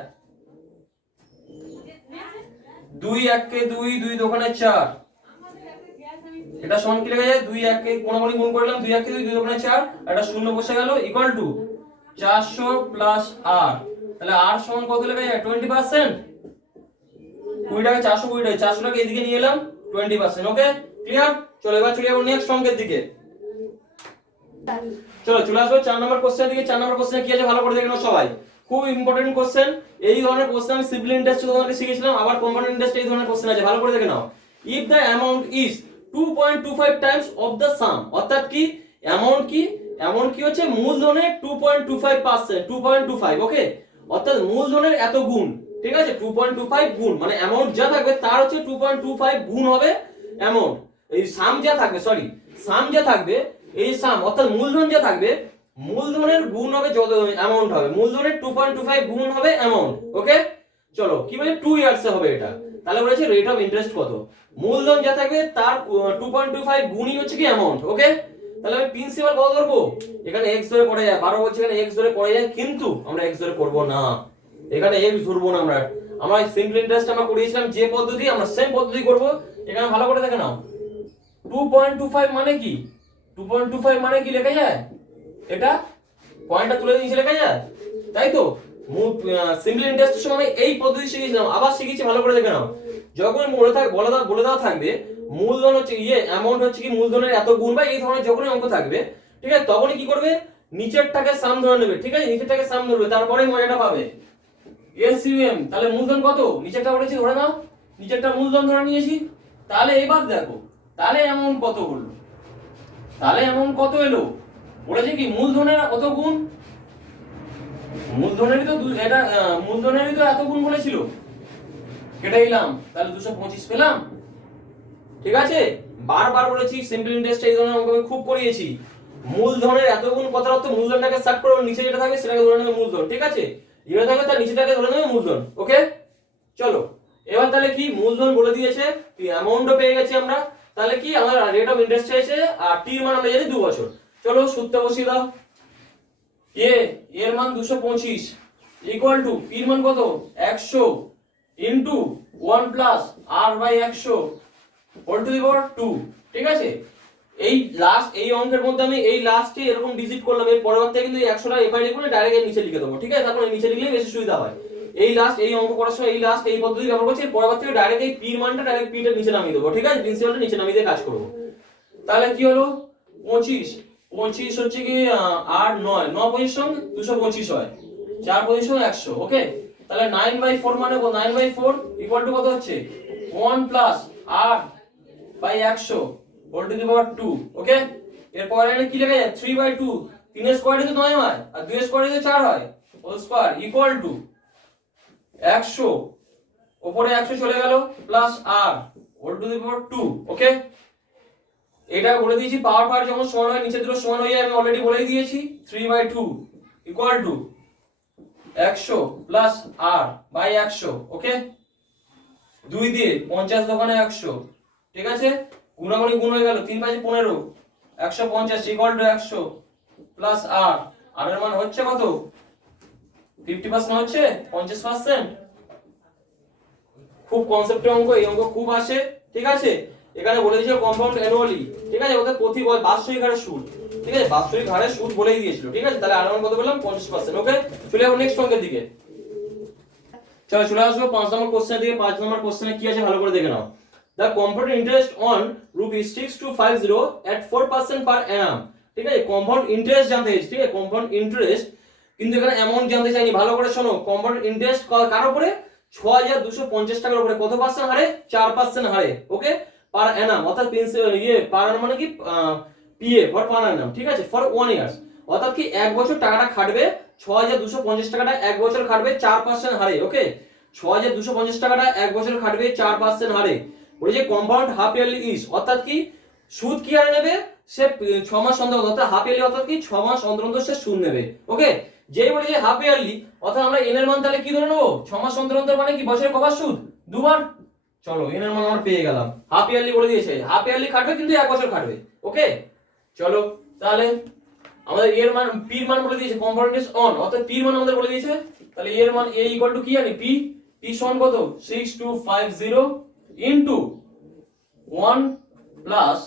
2 1 কে 2, 2 দোকানে 4, এটা সমান কি লেখা যায় 2 1 কে কোণাকুণি গুণ করলাম, 2 1 কে 2, 2 দোকানে 4, এটা শূন্য বসে গেল ইকুয়াল টু 400 প্লাস r। তাহলে r সমান কত লেখা যায় 20%, 20 টাকা 420 টাকা, 400 টাকা এদিকে নিয়ে এলাম 20%। ওকে, ক্লিয়ার। চলো এবার চলে যাবো নেক্সট অঙ্কের দিকে। চলো চলে আসবো 4 নম্বর কোশ্চেনের দিকে। 4 নম্বর কোশ্চেনে কি আছে ভালো করে দেখে নাও সবাই, খুব ইম্পর্টেন্ট কোশ্চেন। এই ধরনের কোশ্চেন আমি সিম্পল ইন্টারেস্ট তোমাদেরকে শিখিয়েছিলাম, আবার কম্পাউন্ড ইন্টারেস্ট এই ধরনের কোশ্চেন আছে, ভালো করে দেখে নাও। If the amount is 2.25 times of the sum, অর্থাৎ কি অ্যামাউন্ট কি হচ্ছে মূলধনের 2.25%, 2.25। ওকে, অর্থাৎ মূলধনের এত গুণ। ঠিক আছে, 2.25 গুণ মানে অ্যামাউন্ট যা থাকবে তার হচ্ছে 2.25 গুণ হবে অ্যামাউন্ট। এই সাম যা থাকবে এই সাম অর্থাৎ মূলধন যা থাকবে মূলধনের গুণ হবে যত অ্যামাউন্ট হবে, মূলধনের 2.25 গুণ হবে অ্যামাউন্ট। ওকে, চলো কি বলে 2 ইয়ার্স এ হবে এটা। তাহলে বলেছে রেট অফ ইন্টারেস্ট কত, মূলধন যা থাকবে তার 2.25 গুণই হচ্ছে কি অ্যামাউন্ট। ওকে, তাহলে আমি প্রিন্সিপাল কত ধরবো, এখানে x ধরে করা যায়, 12 বলছে এখানে x ধরে করা যায়, কিন্তু আমরা x ধরে করব না, এখানে x ধরবো না। আমরা সিম্পল ইন্টারেস্ট আমরা করিয়েছিলাম যে পদ্ধতি, আমরা সেম পদ্ধতি করব। এখানে ভালো করে দেখে নাও 2.25 মানে কি, 2.25 মানে কি লেখা যায়, এটা পয়েন্টটা তুলে দিয়েছি লেখা যায়, তাই তো। সিম্পল ইন্টারেস্টের সময় এই পদ্ধতি শিখিয়েছিলাম, আবার শিখিয়েছি, ভালো করে দেখে নাও। যখন বলে দেওয়া থাকবে মূলধন হচ্ছে অ্যামাউন্ট হচ্ছে কি মূলধনের এত গুণ বা এই ধরনের যখনই অঙ্ক থাকবে, ঠিক আছে, তখনই কি করবে, নিচেরটাকে সাম ধরে নেবে, ঠিক আছে, নিচেরটাকে সাম ধরবে, তারপরে মজাটা পাবে। এসইউএম, তাহলে মূলধন কত, নিচেরটা বলেছি ধরে নাও, নিচেরটা মূলধন ধরে নিয়েছি। তাহলে এবার দেখো, তাহলে অ্যামাউন্ট কত হলো, তাহলে অ্যামাউন্ট কত এলো, বলেছে কি মূলধনের কত গুণ, মূলধনেরই তো এটা মূলধনেরই তো এত গুণ বলেছিল, কেটে দিলাম, তাহলে 225 পেলাম। ঠিক আছে, বারবার বলেছি সিম্পল ইন্টারেস্ট এই ধরনের অঙ্ক আমি খুব করিয়েছি। মূলধনের এত গুণ কথার অর্থ মূলধনটাকে সার্ট করো, নিচে যেটা থাকবে সেটাকে ধরে নেবে মূলধন, ঠিক আছে, যেটা থাকবে তার নিচেটাকে ধরে নেবে মূলধন। ওকে, চলো এবার তাহলে কি মূলধন বলে দিয়েছে, অ্যামাউন্টও পেয়ে গেছি আমরা, তাহলে কি আমার রেট অফ ইন্টারেস্ট চাইছে, আর টি এর মান আমরা জানি 2 বছর। চলো সূত্র বসিয়ে দাও, এর মান 225 ইকুয়াল টু পি এর মান কত 100 into 1 plus R by 100 whole to the power 2। ঠিক আছে, এই লাস্ট এই অঙ্কের মধ্যে আমি এই লাস্টে এরকম ডিজিট করলাম, এর পরবর্তীতে কিন্তু এই 100টা এফআই লিখবো না, ডাইরেক্ট এর নিচে লিখে দেবো। ঠিক আছে, তারপরে নিচে লিখলেই বেশি সুবিধা হয়। এই লাস্ট এই অঙ্ক করার সময় এই লাস্ট এই পদ্ধতি ব্যবহার করছি, এর পরবর্তীতে ডাইরেক্ট এই পি এর মানটা ডাইরেক্ট পি টা নিচে নামিয়ে দেবো। ঠিক আছে, প্রিন্সিপালটা নিচে নামিয়ে দিয়ে কাজ করব। তাহলে কি হলো 25 হচ্ছে কি 8 9 9 পজিশন 225 হয়, 4 পজিশন 100। ওকে, তাহলে 9/4 মানে 9/4 ইকুয়াল টু কত হচ্ছে 1 plus r by 100 whole to the power 2। Okay, এরপর এখানে কি লেখা যায় 3/2, 3 এর স্কয়ারে তো 9 হয় আর 2 এর স্কয়ারে তো 4 হয়, হোল স্কয়ার ইকুয়াল টু 100 উপরে 100 চলে গেল plus r whole to the power 2। Okay, এটা বলে দিয়েছি পাওয়ার যখন সমান হয় নিচে দুটো সমান হয়ে যায়, আমি অলরেডি বলেই দিয়েছি 3/2 equal to 100 plus r by 100। Okay, 2 দিয়ে 50 দোকানে 100। ঠিক আছে, গুণাগুণি গুণ হয়ে গেল, 3 5 15 150 equal to 100 plus r, r এর মান হচ্ছে কত 50% হচ্ছে 50%। খুব কনসেপ্টের অঙ্ক, এই অঙ্ক খুব আসে। ঠিক আছে, এখানে বলে দিয়েছিল কম্পাউন্ড অ্যানুয়ালি, ঠিক আছে, ওদের প্রতি বাৎসরিক হারে সুদ, ঠিক আছে, বাৎসরিক হারে সুদ বলেই দিয়েছিল। ঠিক আছে, তাহলে আর মান কত পেলাম 50%। ওকে, চলে যাবো নেক্সট অঙ্কের দিকে। চলো চলে আসবো 5 নম্বর কোশ্চেনের দিকে। 5 নম্বর কোশ্চেনে কি আছে ভালো করে দেখে নাও। The compound interest on rupees 6250 at 4% per annum। ঠিক আছে, কম্পাউন্ড ইন্টারেস্ট জানতে চাইছি। ঠিক আছে, কম্পাউন্ড ইন্টারেস্ট, কিন্তু এখানে অ্যামাউন্ট জানতে চাইনি। ভালো করে শোনো, কম্পাউন্ড ইন্টারেস্ট কার উপরে 6250 টাকার উপরে, কত পার্সেন্ট হারে 4% হারে। ওকে, পার অ্যানাম, অর্থাৎ পার অ্যানাম মানে কি পিএ ফর পার অ্যানাম। ঠিক আছে, ফর 1 ইয়ার্স, অর্থাৎ কি এক বছর টাকাটা খাটবে 6250 টাকাটা এক বছর খাটবে 4% হারে। ওকে, 6250 টাকাটা এক বছর খাটবে 4% হারে। বলেছে কম্পাউন্ড হাফ ইয়ারলি ইজ, অর্থাৎ কি সুদ কি হারে নেবে, সে 6 মাস অন্তর অন্তর, অর্থাৎ হাফ ইয়ারলি অর্থাৎ কি 6 মাস অন্তর অন্তর সে সুদ নেবে। ওকে, যেই বলেছে হাফ ইয়ারলি, অর্থাৎ আমরা এন এর মান তাহলে কি ধরে নেবো 6 মাস অন্তর অন্তর, মানে কি বছরে কবার সুদ, দুবার। চলো এন এর মান আমরা পেয়ে গেলাম, হাফ ইয়ারলি বলে দিয়েছে, হাফ ইয়ারলি খাটবে কিন্তু এক বছর খাটবে। ওকে, চলো তাহলে আমাদের এর মান পি এর মান বলে দিয়েছে কম্পাউন্ড ইন্টারেস্ট অন, অর্থাৎ পি এর মান আমাদের বলে দিয়েছে। তাহলে এর মান এ ইকুয়াল টু কি জানি পি, পি সমান কত 6250 into 1 plus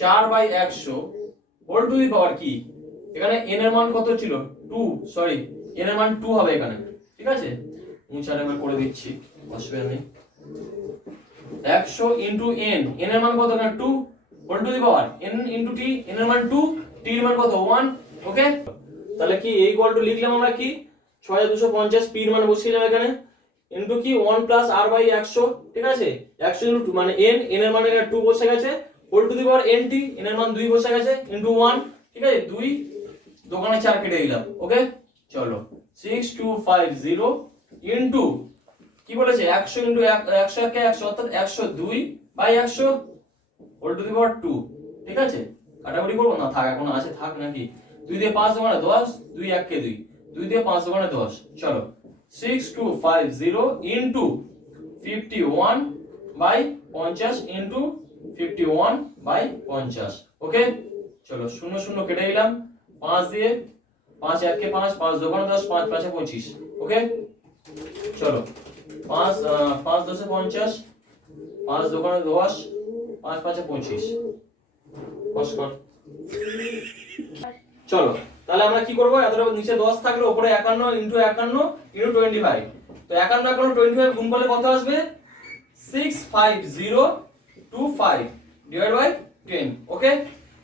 4/100 whole to the power কি, এখানে n এর মান কত ছিল 2, সরি n এর মান 2 হবে এখানে। ঠিক আছে, মুছার একবার করে দিচ্ছি, অসুবিধা নেই। 100 ইনটু n, n এর মান কত না 2 whole to the power n into t, n এর মান 2, t এর মান কত 1। ওকে, তাহলে কি এই ইকুয়াল টু লিখলাম আমরা কি 6250, p এর মান বসিয়ে দিলাম এখানে, ইনটু কি 1 প্লাস r বাই 100। ঠিক আছে, 100 ইনটু মানে n, n এর মান এখানে 2 বসে গেছে, whole to the power nt, n এর মান 2 বসে গেছে, ইনটু 1। ঠিক আছে, 2 দোকানে 4 কেটে দিলাম। ওকে, চলো 6250 ইনটু কি বলেছে 100 ইনটু 100 কে 100, অর্থাৎ 102 by 100 whole to the power 2। ঠিক আছে, কাটাকুটি করব না, থাক এখন আছে, থাক নাকি। 2 দিয়ে 5 দোকানে 10, 2 1 কে 2, 2 দিয়ে 5 দোকানে 10। চলো 6250 ইনটু 51 বাই 50 ইনটু 51 বাই 50। ওকে, চলো 0 0 কেটে দিলাম, 5 দিয়ে 5 1 কে 5, 5 দোকানে 10, 5 5 এ 25। ওকে, চলো 5 5 10 এ 50, 5 দোকানে 10, 5 5 এ 25। নমস্কার। চলো তাহলে আমরা কি করব, এতটা নিচে 10 থাকলে উপরে 51 ইনটু 51 ইনটু 25। তো 51 25 গুণ করলে কত আসবে 650 25 ডিভাইড বাই 10 ওকে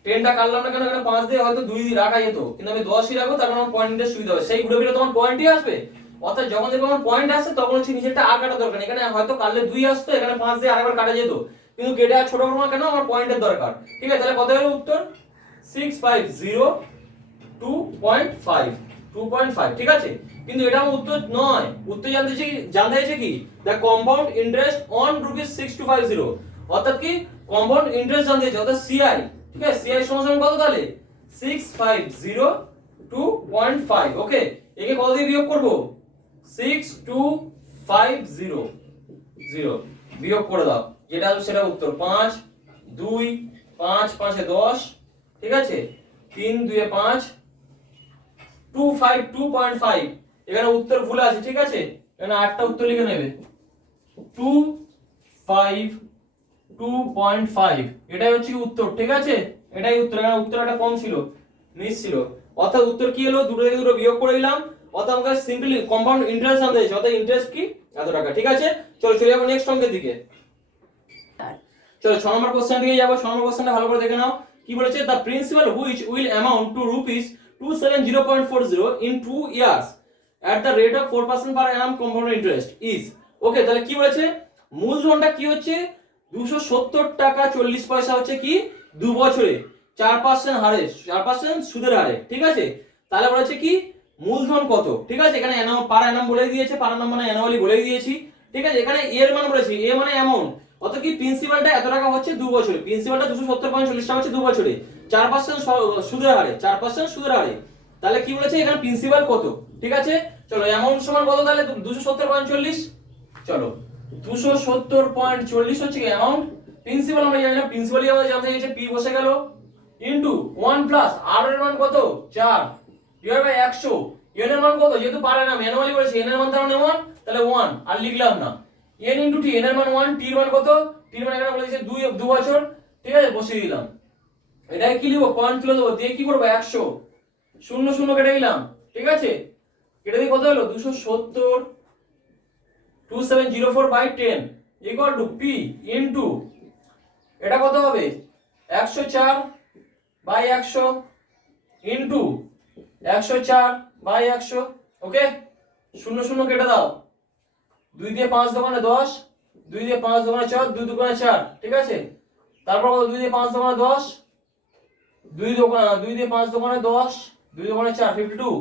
10টা কাটলাম না কেন এখানে 5 দিয়ে হয়তো 2 দিয়ে রাখা যেত কিন্তু আমি 10ই রাখবো তার কারণ আমার পয়েন্ট দিতে সুবিধা হবে সেই ঘুরে ফিরে তোমার পয়েন্টই আসবে অর্থাৎ যখন দেখবে আমার পয়েন্ট আসছে তখন হচ্ছে নিচেরটা আর কাটা দরকার নেই এখানে হয়তো কাটলে 2 আসতো এখানে 5 দিয়ে আরেকবার কাটা যেত কিন্তু কেটে আর ছোট করব না কেন আমার পয়েন্টের দরকার ঠিক আছে তাহলে কত হলো উত্তর 650 2.5 ঠিক আছে কিন্তু এটা আমার উত্তর নয় উত্তর জানতে চাইছে কি দ্য কম্পাউন্ড ইন্টারেস্ট অন ₹6250 অর্থাৎ কি কম্পাউন্ড ইন্টারেস্ট জানতে চাইছে অর্থাৎ সিআই ঠিক আছে সিআই সমান কত তাহলে 650 2.5 ওকে একে কত দিয়ে বিয়োগ করব 62500 বিয়োগ করে দাও যেটা হবে সেটা উত্তর 5 2 5 5 এ 10 ঠিক আছে 3 2 এ 5 2.5 এখানে উত্তর ভুল আছে ঠিক আছে এখানে 8টা উত্তর লিখে নেবে 2.5 এটাই হচ্ছে উত্তর ঠিক আছে এটাই উত্তর এখানে উত্তরটা কম ছিল মিস ছিল অর্থাৎ উত্তর কি হলো দুটো থেকে দুটো বিয়োগ করে দিলাম অর্থাৎ আমাকে সিম্পলি কম্পাউন্ড ইন্টারেস্ট জানতে চাইছে অর্থাৎ ইন্টারেস্ট কি এত টাকা ঠিক আছে চলো চলে যাবো নেক্সট অঙ্কের দিকে চলো 6 নম্বর কোশ্চেন দিকে যাবো 6 নম্বর কোশ্চেনটা ভালো করে দেখে নাও কি বলেছে the principal which will amount two ₹270.40 in 2 years at the rate of 4% per annum compound interest is ওকে তাহলে কি বলেছে মূলধনটা কি হচ্ছে 270 টাকা 40 পয়সা হচ্ছে কি 2 বছরে 4% হারে 4% সুদের হারে ঠিক আছে তাহলে বলেছে কি মূলধন কত ঠিক আছে এখানে পার অ্যানাম বলে দিয়েছে পার অ্যানাম মানে অ্যানুয়ালি বলে দিয়েছি ঠিক আছে এখানে এর মান বলেছি এ মানে অ্যামাউন্ট অত কি প্রিন্সিপালটা এত টাকা হচ্ছে 2 বছরে প্রিন্সিপালটা 270.40 টাকা হচ্ছে 2 বছরে 4% সুদের হারে 4% সুদের হারে তাহলে কি বলেছে এখানে প্রিন্সিপাল কত ঠিক আছে চলো অ্যামাউন্ট সমান কত তাহলে 270.40 চলো 270.40 হচ্ছে কি অ্যামাউন্ট প্রিন্সিপাল আমরা জানি না প্রিন্সিপালই আমাদের জানতে চাইছে p বসে গেল ইনটু 1 প্লাস r এর মান কত 4 ডিভাইড বাই 100 n এর মান কত যেহেতু পারে না ম্যানুয়ালি বলেছি n এর মান তার মানে 1 তাহলে 1 আর লিখলাম না n ইনটু t n এর মান 1 t এর মান কত t এর মান এখানে বলেছে 2 বছর ঠিক আছে বসিয়ে দিলাম এটাকে কি লিখব পয়েন্ট তুলে দেবো দিয়ে কি করব 100 শূন্য শূন্য কেটে দিলাম ঠিক আছে কেটে দিয়ে কত হলো 270 2704/10 ইকুয়াল টু p ইনটু এটা কত হবে 104/100 ইনটু 104/100 ওকে শূন্য শূন্য কেটে দাও 2 দিয়ে 5 দোকানে 10 2 দিয়ে 5 দোকানে 4 2 দোকানে 4 ঠিক আছে তারপর কত 2 দিয়ে 5 দোকানে 10 2 দিয়ে 5 দোকানে 10 2 দোকানে 4 52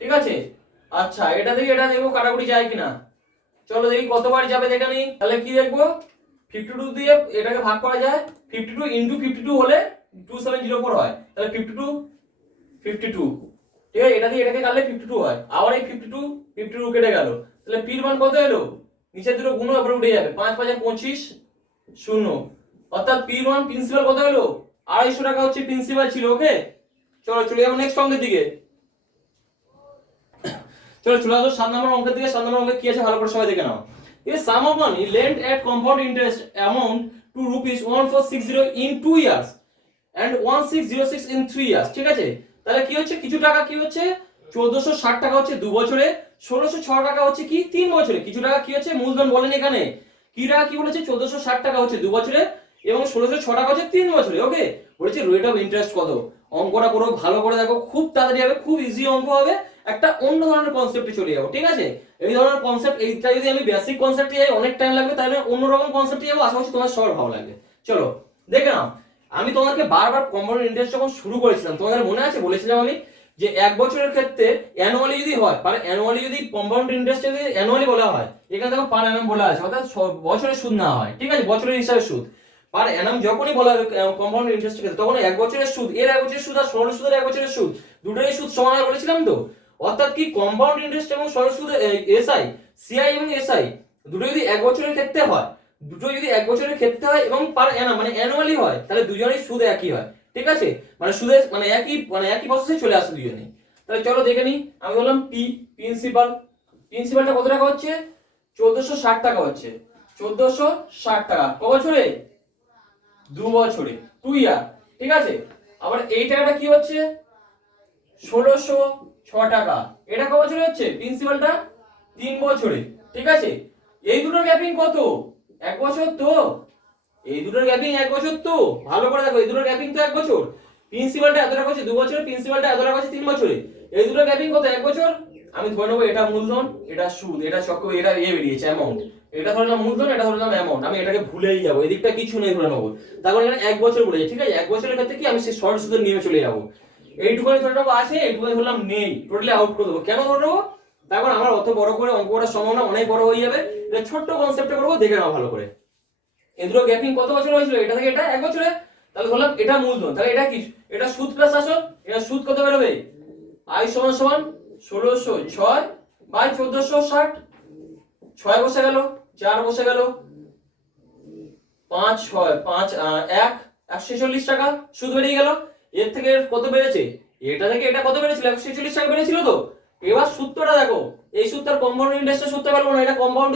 ঠিক আছে আচ্ছা এটা থেকে এটা দেখবো কাটাকুটি যায় কিনা চলো দেখি কতবার যাবে দেখে নিই তাহলে কি দেখবো 52 দিয়ে এটাকে ভাগ করা যায় 52 ইনটু 52 হলে 2704 হয় তাহলে 52 52 ঠিক আছে এটা দিয়ে এটাকে কাটলে 52 হয় আবার এই 52 কেটে গেল তাহলে p এর মান কত এলো নিচে দুটো গুণ উপরে উঠে যাবে 5 5 25 শূন্য অর্থাৎ p এর মান প্রিন্সিপাল কত এলো 250 টাকা হচ্ছে প্রিন্সিপাল ছিল ওকে চলো চলে যাবো নেক্সট অঙ্কের দিকে চলো চলে আসো 7 নম্বর অঙ্কের দিকে 7 নম্বর অঙ্কে কি আছে ভালো করে সবাই দেখে নাও a sum of money lent at compound interest amount to ₹1460 in 2 years and 1606 in 3 years ঠিক আছে তাহলে কি হচ্ছে কিছু টাকা কি হচ্ছে 1460 টাকা হচ্ছে 2 বছরে 1606 টাকা হচ্ছে কি 3 বছরে কিছু টাকা কি হচ্ছে মূলধন বলেন এখানে কি টাকা কি বলেছে 1460 টাকা হচ্ছে 2 বছরে এবং 1606 টাকা হচ্ছে 3 বছরে ওকে বলেছে রেট অফ ইন্টারেস্ট কত অঙ্কটা পুরো ভালো করে দেখো খুব তাড়াতাড়ি হবে খুব ইজি অঙ্ক হবে একটা অন্য ধরনের কনসেপ্টে চলে যাবো ঠিক আছে এই ধরনের কনসেপ্ট এইটা যদি আমি বেসিক কনসেপ্টে যাই অনেক টাইম লাগবে তাহলে অন্যরকম কনসেপ্টে যাবো আশা করছি তোমার সবার ভালো লাগবে চলো দেখে নাও আমি তোমাদেরকে বারবার কম্পাউন্ড ইন্টারেস্ট যখন শুরু করেছিলাম তোমাদের মনে আছে বলেছিলাম আমি যে 1 বছরের ক্ষেত্রে অ্যানুয়ালি যদি হয় মানে অ্যানুয়ালি যদি কম্পাউন্ড ইন্টারেস্ট যদি অ্যানুয়ালি বলা হয় এখানে দেখো পার অ্যানাম বলা আছে অর্থাৎ বছরের সুদ না হয় ঠিক আছে বছরের হিসাবে সুদ পার অ্যানাম যখনই বলা হবে কম্পাউন্ড ইন্টারেস্টের ক্ষেত্রে তখন 1 বছরের সুদ এর 1 বছরের সুদ আর সরল সুদের 1 বছরের সুদ দুটোই সুদ সমান হয় বলেছিলাম তো অর্থাৎ কি কম্পাউন্ড ইন্টারেস্ট এবং সরল সুদ এসআই সিআই এবং এসআই দুটো যদি 1 বছরের ক্ষেত্রে হয় দুটো যদি 1 বছরের ক্ষেত্রে হয় এবং পার অ্যানাম মানে অ্যানুয়ালি হয় তাহলে দুজনেই সুদ একই হয় ঠিক আছে মানে সুদের মানে একই প্রসেসে চলে আসে দুজনেই তাহলে চলো দেখে নিই আমি বললাম প্রিন্সিপালটা কত টাকা হচ্ছে 1460 টাকা হচ্ছে 1460 টাকা কত বছরে 2 বছরে 2 ইয়ার ঠিক আছে আবার এই টাকাটা কি হচ্ছে 1606 টাকা এটা কত বছরে হচ্ছে প্রিন্সিপালটা 3 বছরে ঠিক আছে এই দুটোর গ্যাপিং কত 1 বছর তো এই দুটোর গ্যাপিং 1 বছর তো, ভালো করে দেখো, এই দুটোর গ্যাপিং তো 1 বছর। প্রিন্সিপালটা এত টাকা হচ্ছে 2 বছরে, প্রিন্সিপালটা এত টাকা হচ্ছে 3 বছরে, এই দুটোর গ্যাপিং কত? 1 বছর। আমি ধরে নেবো এটা মূলধন, এটা সুদ, এটা চক্র, এটা বেরিয়েছে অ্যামাউন্ট, এটা ধরলাম মূলধন, এটা ধরলাম অ্যামাউন্ট, আমি এটাকে ভুলেই যাবো, এদিকটা কিছু নেই ধরে নেবো। তারপর এখানে 1 বছর বলেছে, ঠিক আছে? 1 বছরের ক্ষেত্রে কি আমি সেই সরল সুদের নিয়মে চলে যাবো, এইটুকুনি ধরে নেবো আছে, এইটুকুনি ধরলাম নেই, টোটালি আউট করে দেবো। কেন ধরে নেবো? তারপর আমার অত বড় করে অঙ্ক করার সম্ভাবনা অনেক বড় হয়ে যাবে, এটা ছোট্ট কনসেপ্টে করবো, দেখে নাও ভালো করে। এই দুটো গ্যাপিং কত বছর হয়েছিল? এটা থেকে এটা 1 বছরে, তাহলে ধরলাম এটা মূলধন, তাহলে এটা কি? এটা সুদ প্লাস আসল, এটা সুদ কত বেরোবে? আই সমান সমান 1606 বাই 1460, 6 বসে গেল, 4 বসে গেল, 5 6 5 1 146 টাকা সুদ বেরিয়ে গেল। এর থেকে কত বেড়েছে? এটা থেকে এটা কত বেড়েছিল? 146 টাকা বেড়েছিল তো। এবার সূত্রটা দেখো, এই সূত্রের কম্পাউন্ড ইন্টারেস্টের সূত্র পারবো না, এটা কম্পাউন্ড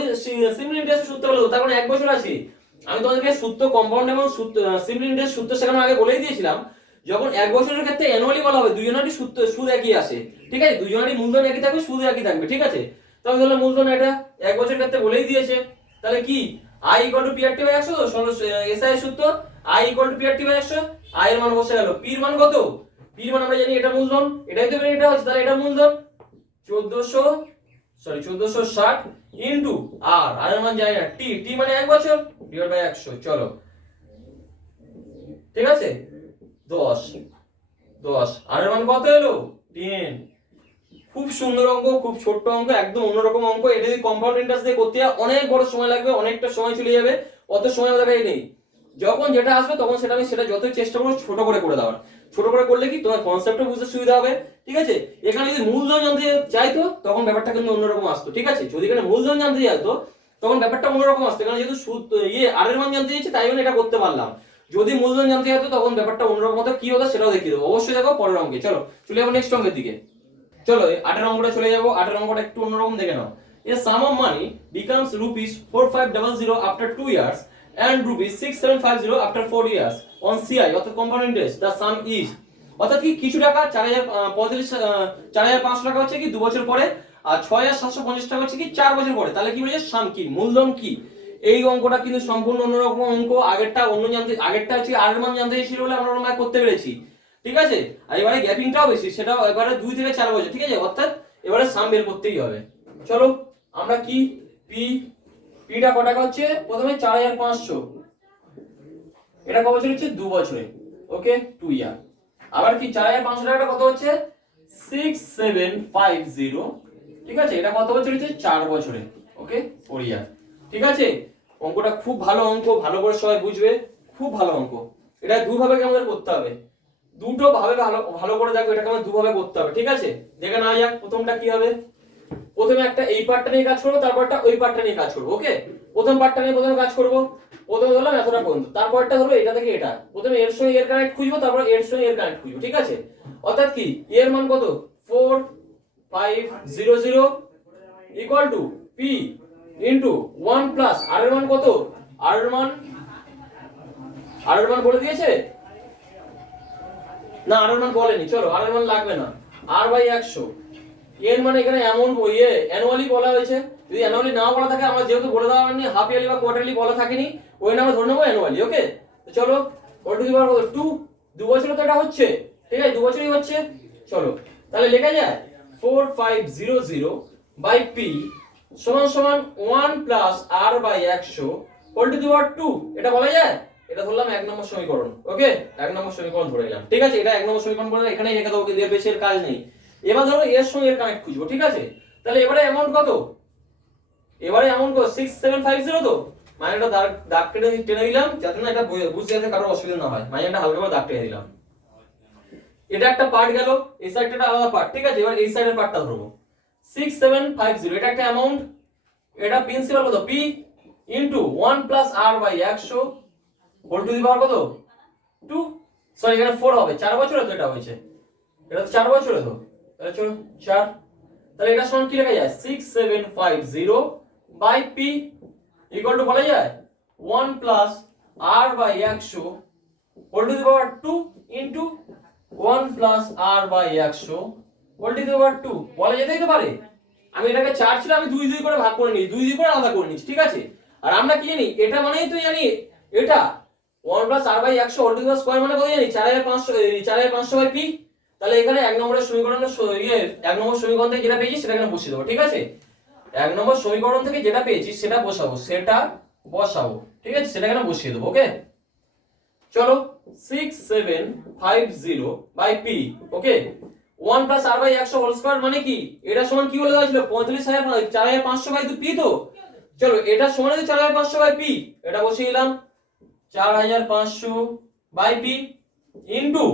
সিম্পল ইন্টারেস্টের সূত্র পারবো, তার মানে 1 বছর আছে। আমি তোমাদেরকে সূত্র কম্পাউন্ড এবং সিম্পল ইন্টারেস্ট সূত্র শেখানোর আগে বলেই দিয়েছিলাম, যখন 1 বছরের ক্ষেত্রে অ্যানুয়ালি বলা হবে, দুজনেরই সুদ একই আসে, ঠিক আছে? দুজনেরই মূলধন একই থাকবে, সুদ একই থাকবে, ঠিক আছে? তাহলে ধরলাম মূলধন এটা 1 বছরের ক্ষেত্রে বলেই দিয়েছে, তাহলে কি i = PRT/100, তো এসআই এর সূত্র i = PRT/100, i এর মান বসে গেল, p এর মান কত? p এর মান আমরা জানি এটা মূলধন, এটাই তো এটা হচ্ছে, তাহলে এটা মূলধন 1460 ইনটু আর এর মান জানি না, t মানে 1 বছর ডিভাইড বাই 100, চলো ঠিক আছে, 10 আর এর মান কত এলো? 10। খুব সুন্দর অঙ্ক, খুব ছোট্ট অঙ্ক, একদম অন্যরকম অঙ্ক। এটা যদি কম্পাউন্ড ইন্টারেস্ট দিয়ে করতে হয় অনেক বড় সময় লাগবে, অনেকটা সময় চলে যাবে, অত সময় আমাদের কাছে নেই। যখন যেটা আসবে তখন সেটা আমি যতই চেষ্টা করবো ছোট করে দেওয়ার। ছোট করে করলে কি তোমার কনসেপ্টটা বুঝতে সুবিধা হবে, ঠিক আছে? এখানে যদি মূলধন জানতে চাইতো তখন ব্যাপারটা কিন্তু অন্যরকম আসতো, ঠিক আছে? যদি এখানে মূলধন জানতে চাইতো তখন ব্যাপারটা অন্যরকম আসতো, কারণ যেহেতু সুদ আর এর মান জানতে চাইছে তাই জন্য এটা করতে পারলাম। যদি মূলধন জানতে চাইতো তখন ব্যাপারটা অন্যরকম হতো, কি হতো সেটাও দেখিয়ে দেবো, অবশ্যই দেখো পরের অঙ্কে। চলো চলে যাবো নেক্সট অঙ্কের দিকে। চলো 8 অঙ্কটা চলে যাবো। 8 অঙ্কটা একটু অন্যরকম দেখে নাও। A sum of money becomes rupees 4500 after 2 years and rupees 6750 after 4 years on CI অর্থাৎ compound interest. The sum is, অর্থাৎ কি কিছু টাকা 4500 টাকা হচ্ছে কি 2 বছর পরে, আর 6750 টাকা হচ্ছে কি 4 বছর পরে। তাহলে কি বলেছে? সাম কি, মূলধন কি? এই অঙ্কটা কিন্তু সম্পূর্ণ অন্যরকম অঙ্ক। আগেরটা আগেরটা হচ্ছে আর এর মান জানতে চেয়েছিল বলে আমরা ওরকম করতে পেরেছি, ঠিক আছে? আর এবারে গ্যাপিংটাও বেশি, সেটাও এবারে 2 থেকে 4 বছর, ঠিক আছে? অর্থাৎ এবারে সাম বের করতেই হবে। চলো আমরা কি পিটা কত টাকা হচ্ছে? প্রথমে 4500, এটা কত বছর হচ্ছে? 2 বছরে, ওকে, 2 ইয়ার। আবার কি 4500 টাকাটা কত হচ্ছে? 6750, ঠিক আছে? এটা কত বছর হচ্ছে? 4 বছরে, ওকে, 4 ইয়ার, ঠিক আছে? অঙ্কটা খুব ভালো অঙ্ক, ভালো করে সবাই বুঝবে, খুব ভালো অঙ্ক। এটা দুভাবে আমাদের করতে হবে, দুটো ভাবে ভালো করে দেখো, এটাকে আমাদের দুভাবে করতে হবে, ঠিক আছে? দেখে না যাক প্রথমটা কি হবে। প্রথমে একটা এই পার্টটা নিয়ে কাজ করব, তারপরটা ওই পার্টটা নিয়ে কাজ করব, ওকে? প্রথম পার্টটা নিয়ে প্রথমে কাজ করব। প্রথমে ধরলাম এতটা পর্যন্ত, তারপরটা ধরবো এটা থেকে এটা। প্রথমে এর সঙ্গে এর কানেক্ট খুঁজবো, তারপর এর সঙ্গে এর কানেক্ট খুঁজবো, ঠিক আছে? অর্থাৎ কি এর মান কত? 4500 equal to p into 1 plus R এর মান কত? আর এর মান বলে দিয়েছে না? আর এর মান বলেনি, চলো আর এর মান লাগবে না, r বাই 100। এর মানে এখানে অ্যামাউন্ট অ্যানুয়ালি বলা হয়েছে। যদি অ্যানুয়ালি না বলা থাকে, আমরা যেহেতু বলে দেওয়া হয়নি হাফ ইয়ারলি বা কোয়ার্টারলি বলা থাকেনি, ওই নামে ধরে নেবো অ্যানুয়ালি, ওকে? তো চলো ওর টু দি পাওয়ার কত? 2, 2 বছরে তো এটা হচ্ছে, ঠিক আছে? 2 বছরই হচ্ছে। চলো তাহলে লেখা যায় 4500 বাই p সমান সমান 1 plus r by 100 whole to the power 2। এটা বলা যায়? এটা ধরলাম 1 নম্বর সমীকরণ, ওকে? 1 নম্বর সমীকরণ ধরে নিলাম, ঠিক আছে? এটা 1 নম্বর সমীকরণ বলে এখানেই রেখে দেবো, কিন্তু এর বেশি এর কাজ নেই। এবার ধরো এর সঙ্গে এর কানেক্ট খুঁজবো, ঠিক আছে? তাহলে এবারে অ্যামাউন্ট কত? এবারে অ্যামাউন্ট কত? 6750 তো। মাইনাসটা দাগ টেনে দিলাম, যাতে না এটা বুঝতে যাতে কারো অসুবিধা না হয়, মাইনাসটা হালকা করে দাগ টেনে দিলাম। এটা একটা পার্ট গেল, এই সাইডটা আলাদা পার্ট, ঠিক আছে? এবার এই সাইডের পার্টটা ধরবো। 6750 এটা একটা অ্যামাউন্ট, এটা প্রিন্সিপাল কত? p into 1 plus r by 100 whole to the power কত? 2। সরি এখানে 4 হবে, 4 বছরে তো এটা হয়েছে, এটা তো 4 বছরে তো, তাহলে চলো 4। তাহলে এটা সমান কি লেখা যায়? 6750 বাই p ইকুয়াল টু বলা যায় 1 plus r by 100 whole to the power 2 into 1 plus r by 100 whole to the power 2 বলা যেতেই তো পারে। আমি এটাকে 4 ছিল, আমি 2 করে ভাগ করে নিই, 2 করে আলাদা করে নিচ্ছি, ঠিক আছে? আর আমরা কি জানি? এটা মানেই তো জানি এটা 1 plus r by 100 whole to the power square মানে কত জানি 4500 বাই পি। তাহলে এখানে এক নম্বরের সমীকরণটা এক নম্বর সমীকরণ থেকে যেটা পেয়েছি সেটা এখানে বসিয়ে দেবো, ঠিক আছে। এক নম্বর সমীকরণ থেকে যেটা পেয়েছি সেটা বসাবো, ঠিক আছে, সেটা এখানে বসিয়ে দেবো। ওকে, চলো 6750 by P. Okay, 1 plus r by 100 whole square মানে কি, এটা সমান কি বলে দেওয়া ছিল 45,500 বাই পি তো। চলো এটা সমান হচ্ছে 4500 বাই পি, এটা বসিয়ে দিলাম 4500 বাই পি ইনটু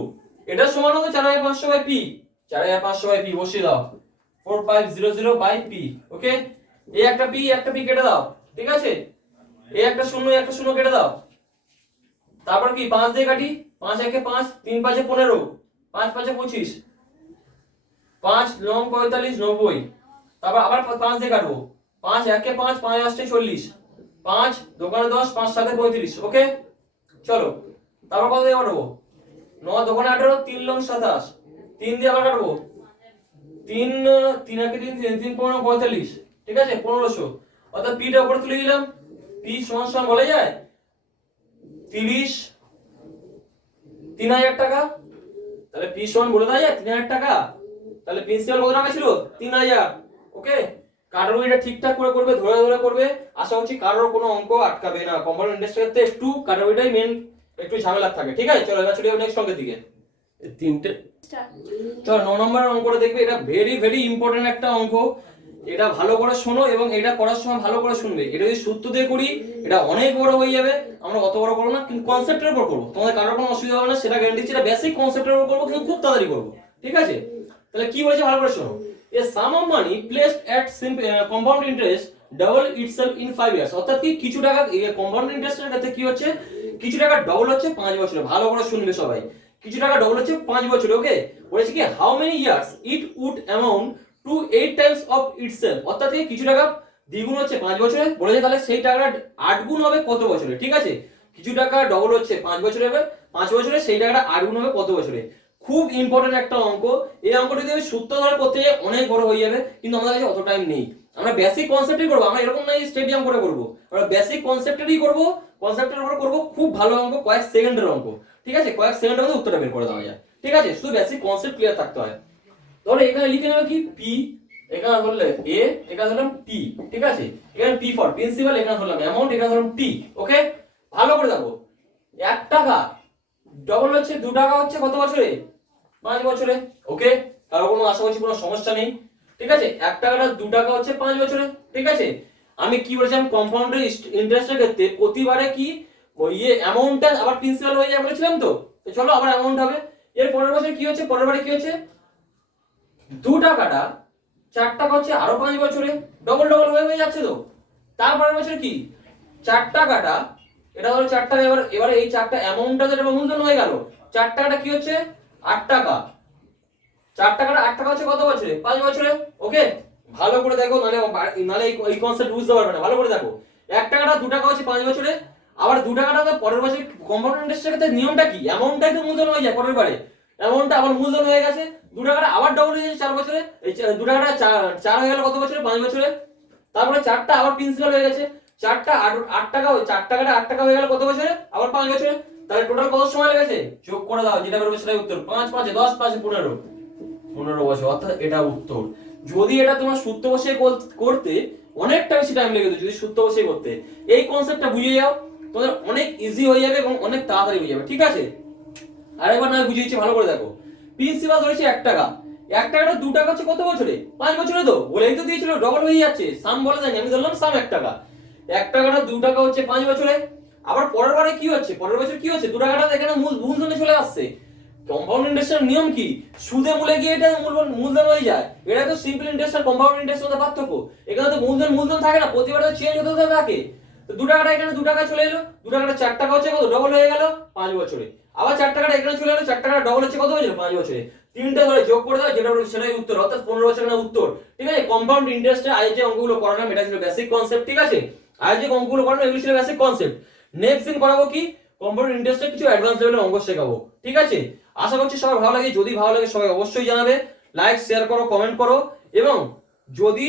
এটা সমান হবে 4500 বাই পি, 4500 বাই পি বসিয়ে দাও 4500 বাই পি। ওকে, এই একটা পি কেটে দাও, ঠিক আছে, এই একটা শূন্য কেটে দাও। তারপর কি 5 দিয়ে কাটি, 5 একে 5, 3 5 15, 5 5 25, 5 9 45 90। তারপর আবার 5 দিয়ে কাটবো, 5 একে 5, 5 8 40, 5 দোকানে 10, 5 7 35। ওকে, চলো তারপর কত দিয়ে কাটবো, 9 দোকানে 18, 3 লং 27, 3 দিয়ে আবার কাটবো, 3 3 একে 3, 3 15 45, ঠিক আছে 1500। অর্থাৎ পিটা উপরে তুলে দিলাম, পি সমান সমান বলা যায় 3000 টাকা। তাহলে পি সমান বলে দেওয়া যায় 3000 টাকা। তাহলে প্রিন্সিপাল কত টাকা ছিল 3000। ওকে, কারোর এটা ঠিকঠাক করে করবে, ধরে ধরে করবে, আশা করছি কারোর কোনো অঙ্ক আটকাবে না। কম্পাউন্ড ইন্টারেস্টের ক্ষেত্রে একটু কারোরটাই মেন একটু ঝামেলা থাকে, ঠিক আছে। চলো এবার চলে যাবো নেক্সট অঙ্কের দিকে। তিনটে চলো 9 নম্বরের অঙ্কটা দেখবে, এটা ভেরি ভেরি ইম্পর্টেন্ট একটা অঙ্ক। এটা ভালো করে শোনো এবং এটা করার সময় ভালো করে শুনবে। এটা যদি সূত্র দিয়ে করি এটা অনেক বড় হয়ে যাবে, আমরা অত বড় করবো না, কিন্তু কনসেপ্টের উপর করবো, তোমাদের কারোর কোনো অসুবিধা হবে না সেটা গ্যারান্টি দিচ্ছি। এটা বেসিক কনসেপ্টের উপর করবো, কিন্তু খুব তাড়াতাড়ি করবো, ঠিক আছে। তাহলে কি বলেছে ভালো করে শোনো, a sum of money placed at compound interest double itself in 5 years. অর্থাৎ কি কিছু টাকা কম্পাউন্ড ইন্টারেস্টের ক্ষেত্রে কি হচ্ছে, কিছু টাকা ডবল হচ্ছে 5 বছরে। ভালো করে শুনবে সবাই, কিছু টাকা ডবল হচ্ছে 5 বছরে। ওকে, বলেছে কি how many years it would amount to 8 times of itself. অর্থাৎ কি কিছু টাকা দ্বিগুণ হচ্ছে 5 বছরে, বলেছে তাহলে সেই টাকাটা 8 গুণ হবে কত বছরে, ঠিক আছে। কিছু টাকা ডবল হচ্ছে 5 বছরে হবে, 5 বছরে সেই টাকাটা 8 গুণ হবে কত বছরে। খুব ইম্পর্টেন্ট একটা অঙ্ক। এই অঙ্কটি যদি সূত্র ধরে করতে যাই অনেক বড় হয়ে যাবে, কিন্তু আমাদের কাছে অত টাইম নেই। আমরা বেসিক কনসেপ্টই করবো, আমরা এরকম নাই স্টেডিয়াম করে করবো, আমরা বেসিক কনসেপ্টেরই করবো, কনসেপ্টের উপর করবো। খুব ভালো অঙ্ক, কয়েক সেকেন্ডের অঙ্ক, ঠিক আছে, কয়েক সেকেন্ডের মধ্যে উত্তরটা বের করে দেওয়া যায়, ঠিক আছে। শুধু বেসিক কনসেপ্ট ক্লিয়ার থাকতে হয়। তাহলে এখানে লিখে নেবে কি পি, এখানে ধরলে এ, এখানে ধরলাম টি, ঠিক আছে। এখানে পি ফর প্রিন্সিপাল, এখানে ধরলাম অ্যামাউন্ট, এখানে ধরলাম টি। ওকে, ভালো করে দেখো, 1 টাকা ডবল হচ্ছে 2 টাকা হচ্ছে কত বছরে, 5 বছরে। ওকে, কারো কোনো আশা করছি কোনো সমস্যা নেই, ঠিক আছে। 1 টাকাটা 2 টাকা হচ্ছে 5 বছরে, ঠিক আছে। আমি কি বলেছিলাম কম্পাউন্ডের ইন্টারেস্টের ক্ষেত্রে প্রতিবারে কি ওই অ্যামাউন্টটা আবার প্রিন্সিপাল হয়ে যায় বলেছিলাম তো। তো চলো আবার অ্যামাউন্ট হবে। এর পরের বছর কি হচ্ছে, পরের বারে কি হচ্ছে 2 টাকাটা 4 টাকা হচ্ছে আরো 5 বছরে, ডবল ডবল হয়ে যাচ্ছে তো। তারপরের বছর কি 4 টাকাটা, এটা হলো 4 টাকা, এবারে এই 4টা অ্যামাউন্টটা যেটা মূলধন হয়ে গেল, 4 টাকাটা কি হচ্ছে 8 টাকা, 4 টাকাটা 8 টাকা হচ্ছে কত বছরে, 5 বছরে। ওকে, ভালো করে দেখো, নালে এই কনসেপ্ট বুঝতে পারবে না। ভালো করে দেখো, 1 টাকাটা 2 টাকা হচ্ছে 5 বছরে, আবার 2 টাকাটা পরের বছর কম্পাউন্ড ইন্টারেস্টের ক্ষেত্রে নিয়মটা কি, অ্যামাউন্টটাই তো মূলধন হয়ে যায় পরের বারে, অ্যামাউন্টটা আবার মূলধন হয়ে গেছে, 2 টাকাটা আবার ডবল হয়ে যাচ্ছে 4 বছরে, এই 2 টাকাটা 4 হয়ে গেল কত বছরে, 5 বছরে। তারপরে 4টা আবার প্রিন্সিপাল হয়ে গেছে, 4টা 8 টাকা, 4 টাকাটা 8 টাকা হয়ে গেল কত বছরে, আবার 5 বছরে। তাহলে টোটাল কত সময় লেগেছে, যোগ করে দাও, যেটা বেরোবে সেটাই উত্তর। 5 5 10 5 15 বছর, অর্থাৎ এটা উত্তর। যদি এটা তোমার সূত্র বসিয়ে করতে অনেকটা বেশি টাইম লেগে যেত, যদি সূত্র বসিয়ে করতে, এই কনসেপ্টটা বুঝে যাও, তোমাদের অনেক ইজি হয়ে যাবে এবং অনেক তাড়াতাড়ি হয়ে যাবে, ঠিক আছে। আরেকবার না বুঝিয়েছি, ভালো করে দেখো। প্রিন্সিপাল ধরেছে 1 টাকা, 1 টাকাটা 2 টাকা হচ্ছে কত বছরে, 5 বছরে। তো বলেই তো দিয়েছিল ডবল হয়ে যাচ্ছে, সাম বলে দেয়নি, আমি ধরলাম সাম 1 টাকা। 1 টাকাটা 2 টাকা হচ্ছে 5 বছরে। আবার পরের বারে কি হচ্ছে, পরের বছর কি হচ্ছে, 2 টাকাটা এখানে মূলধনে চলে আসছে। কম্পাউন্ড ইন্টারেস্টের নিয়ম কি, সুদে মূলে গিয়ে এটা মূলধন হয়ে যায়। এটা তো সিম্পল ইন্টারেস্ট আর কম্পাউন্ড ইন্টারেস্টের মধ্যে পার্থক্য। এখানে তো মূলধন থাকে না, প্রতিবার তো চেঞ্জ হতে থাকে। তো 2 টাকাটা এখানে 2 টাকা চলে এলো, 2 টাকাটা 4 টাকা হচ্ছে কত, ডবল হয়ে গেল 5 বছরে। আবার 4 টাকাটা এখানে চলে এলো, 4 টাকাটা ডবল হচ্ছে কত বছরে, 5 বছরে। তিনটা ধরে যোগ করে দাও, যেটা বলবে সেটাই উত্তর, অর্থাৎ 15 বছরের না উত্তর, ঠিক আছে। কম্পাউন্ড ইন্টারেস্টে আজ যে অঙ্কগুলো করালাম এটা ছিল বেসিক কনসেপ্ট, ঠিক আছে। আজ যে অঙ্কগুলো করালাম এগুলো ছিল বেসিক কনসেপ্ট। নেক্সট দিন করাবো কি কম্পাউন্ড ইন্টারেস্টে কিছু অ্যাডভান্স লেভেলের অঙ্ক শেখাবো, ঠিক আছে। আশা করছি সবার ভালো লাগে। যদি ভালো লাগে সবাই অবশ্যই জানাবে, লাইক শেয়ার করো, কমেন্ট করো, এবং যদি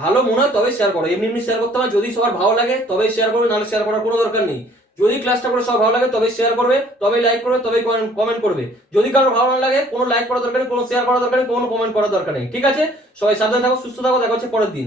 ভালো মনে হয় তবে শেয়ার করো, এমনি এমনি শেয়ার করতে হবে। যদি সবার ভালো লাগে তবেই শেয়ার করবে, নাহলে শেয়ার করার কোনো দরকার নেই। যদি ক্লাসটা করে সব ভালো লাগে তবে শেয়ার করবে, তবে লাইক করবে, তবে কমেন্ট করবে। যদি কারো ভালো না লাগে কোনো লাইক করা দরকার নেই, কোনো শেয়ার করা দরকার নেই, কোনো কমেন্ট করা দরকার নেই। ঠিক আছে, সবাই সাবধানে থাকো, সুস্থ থাকো, দেখা হচ্ছে পরের দিন।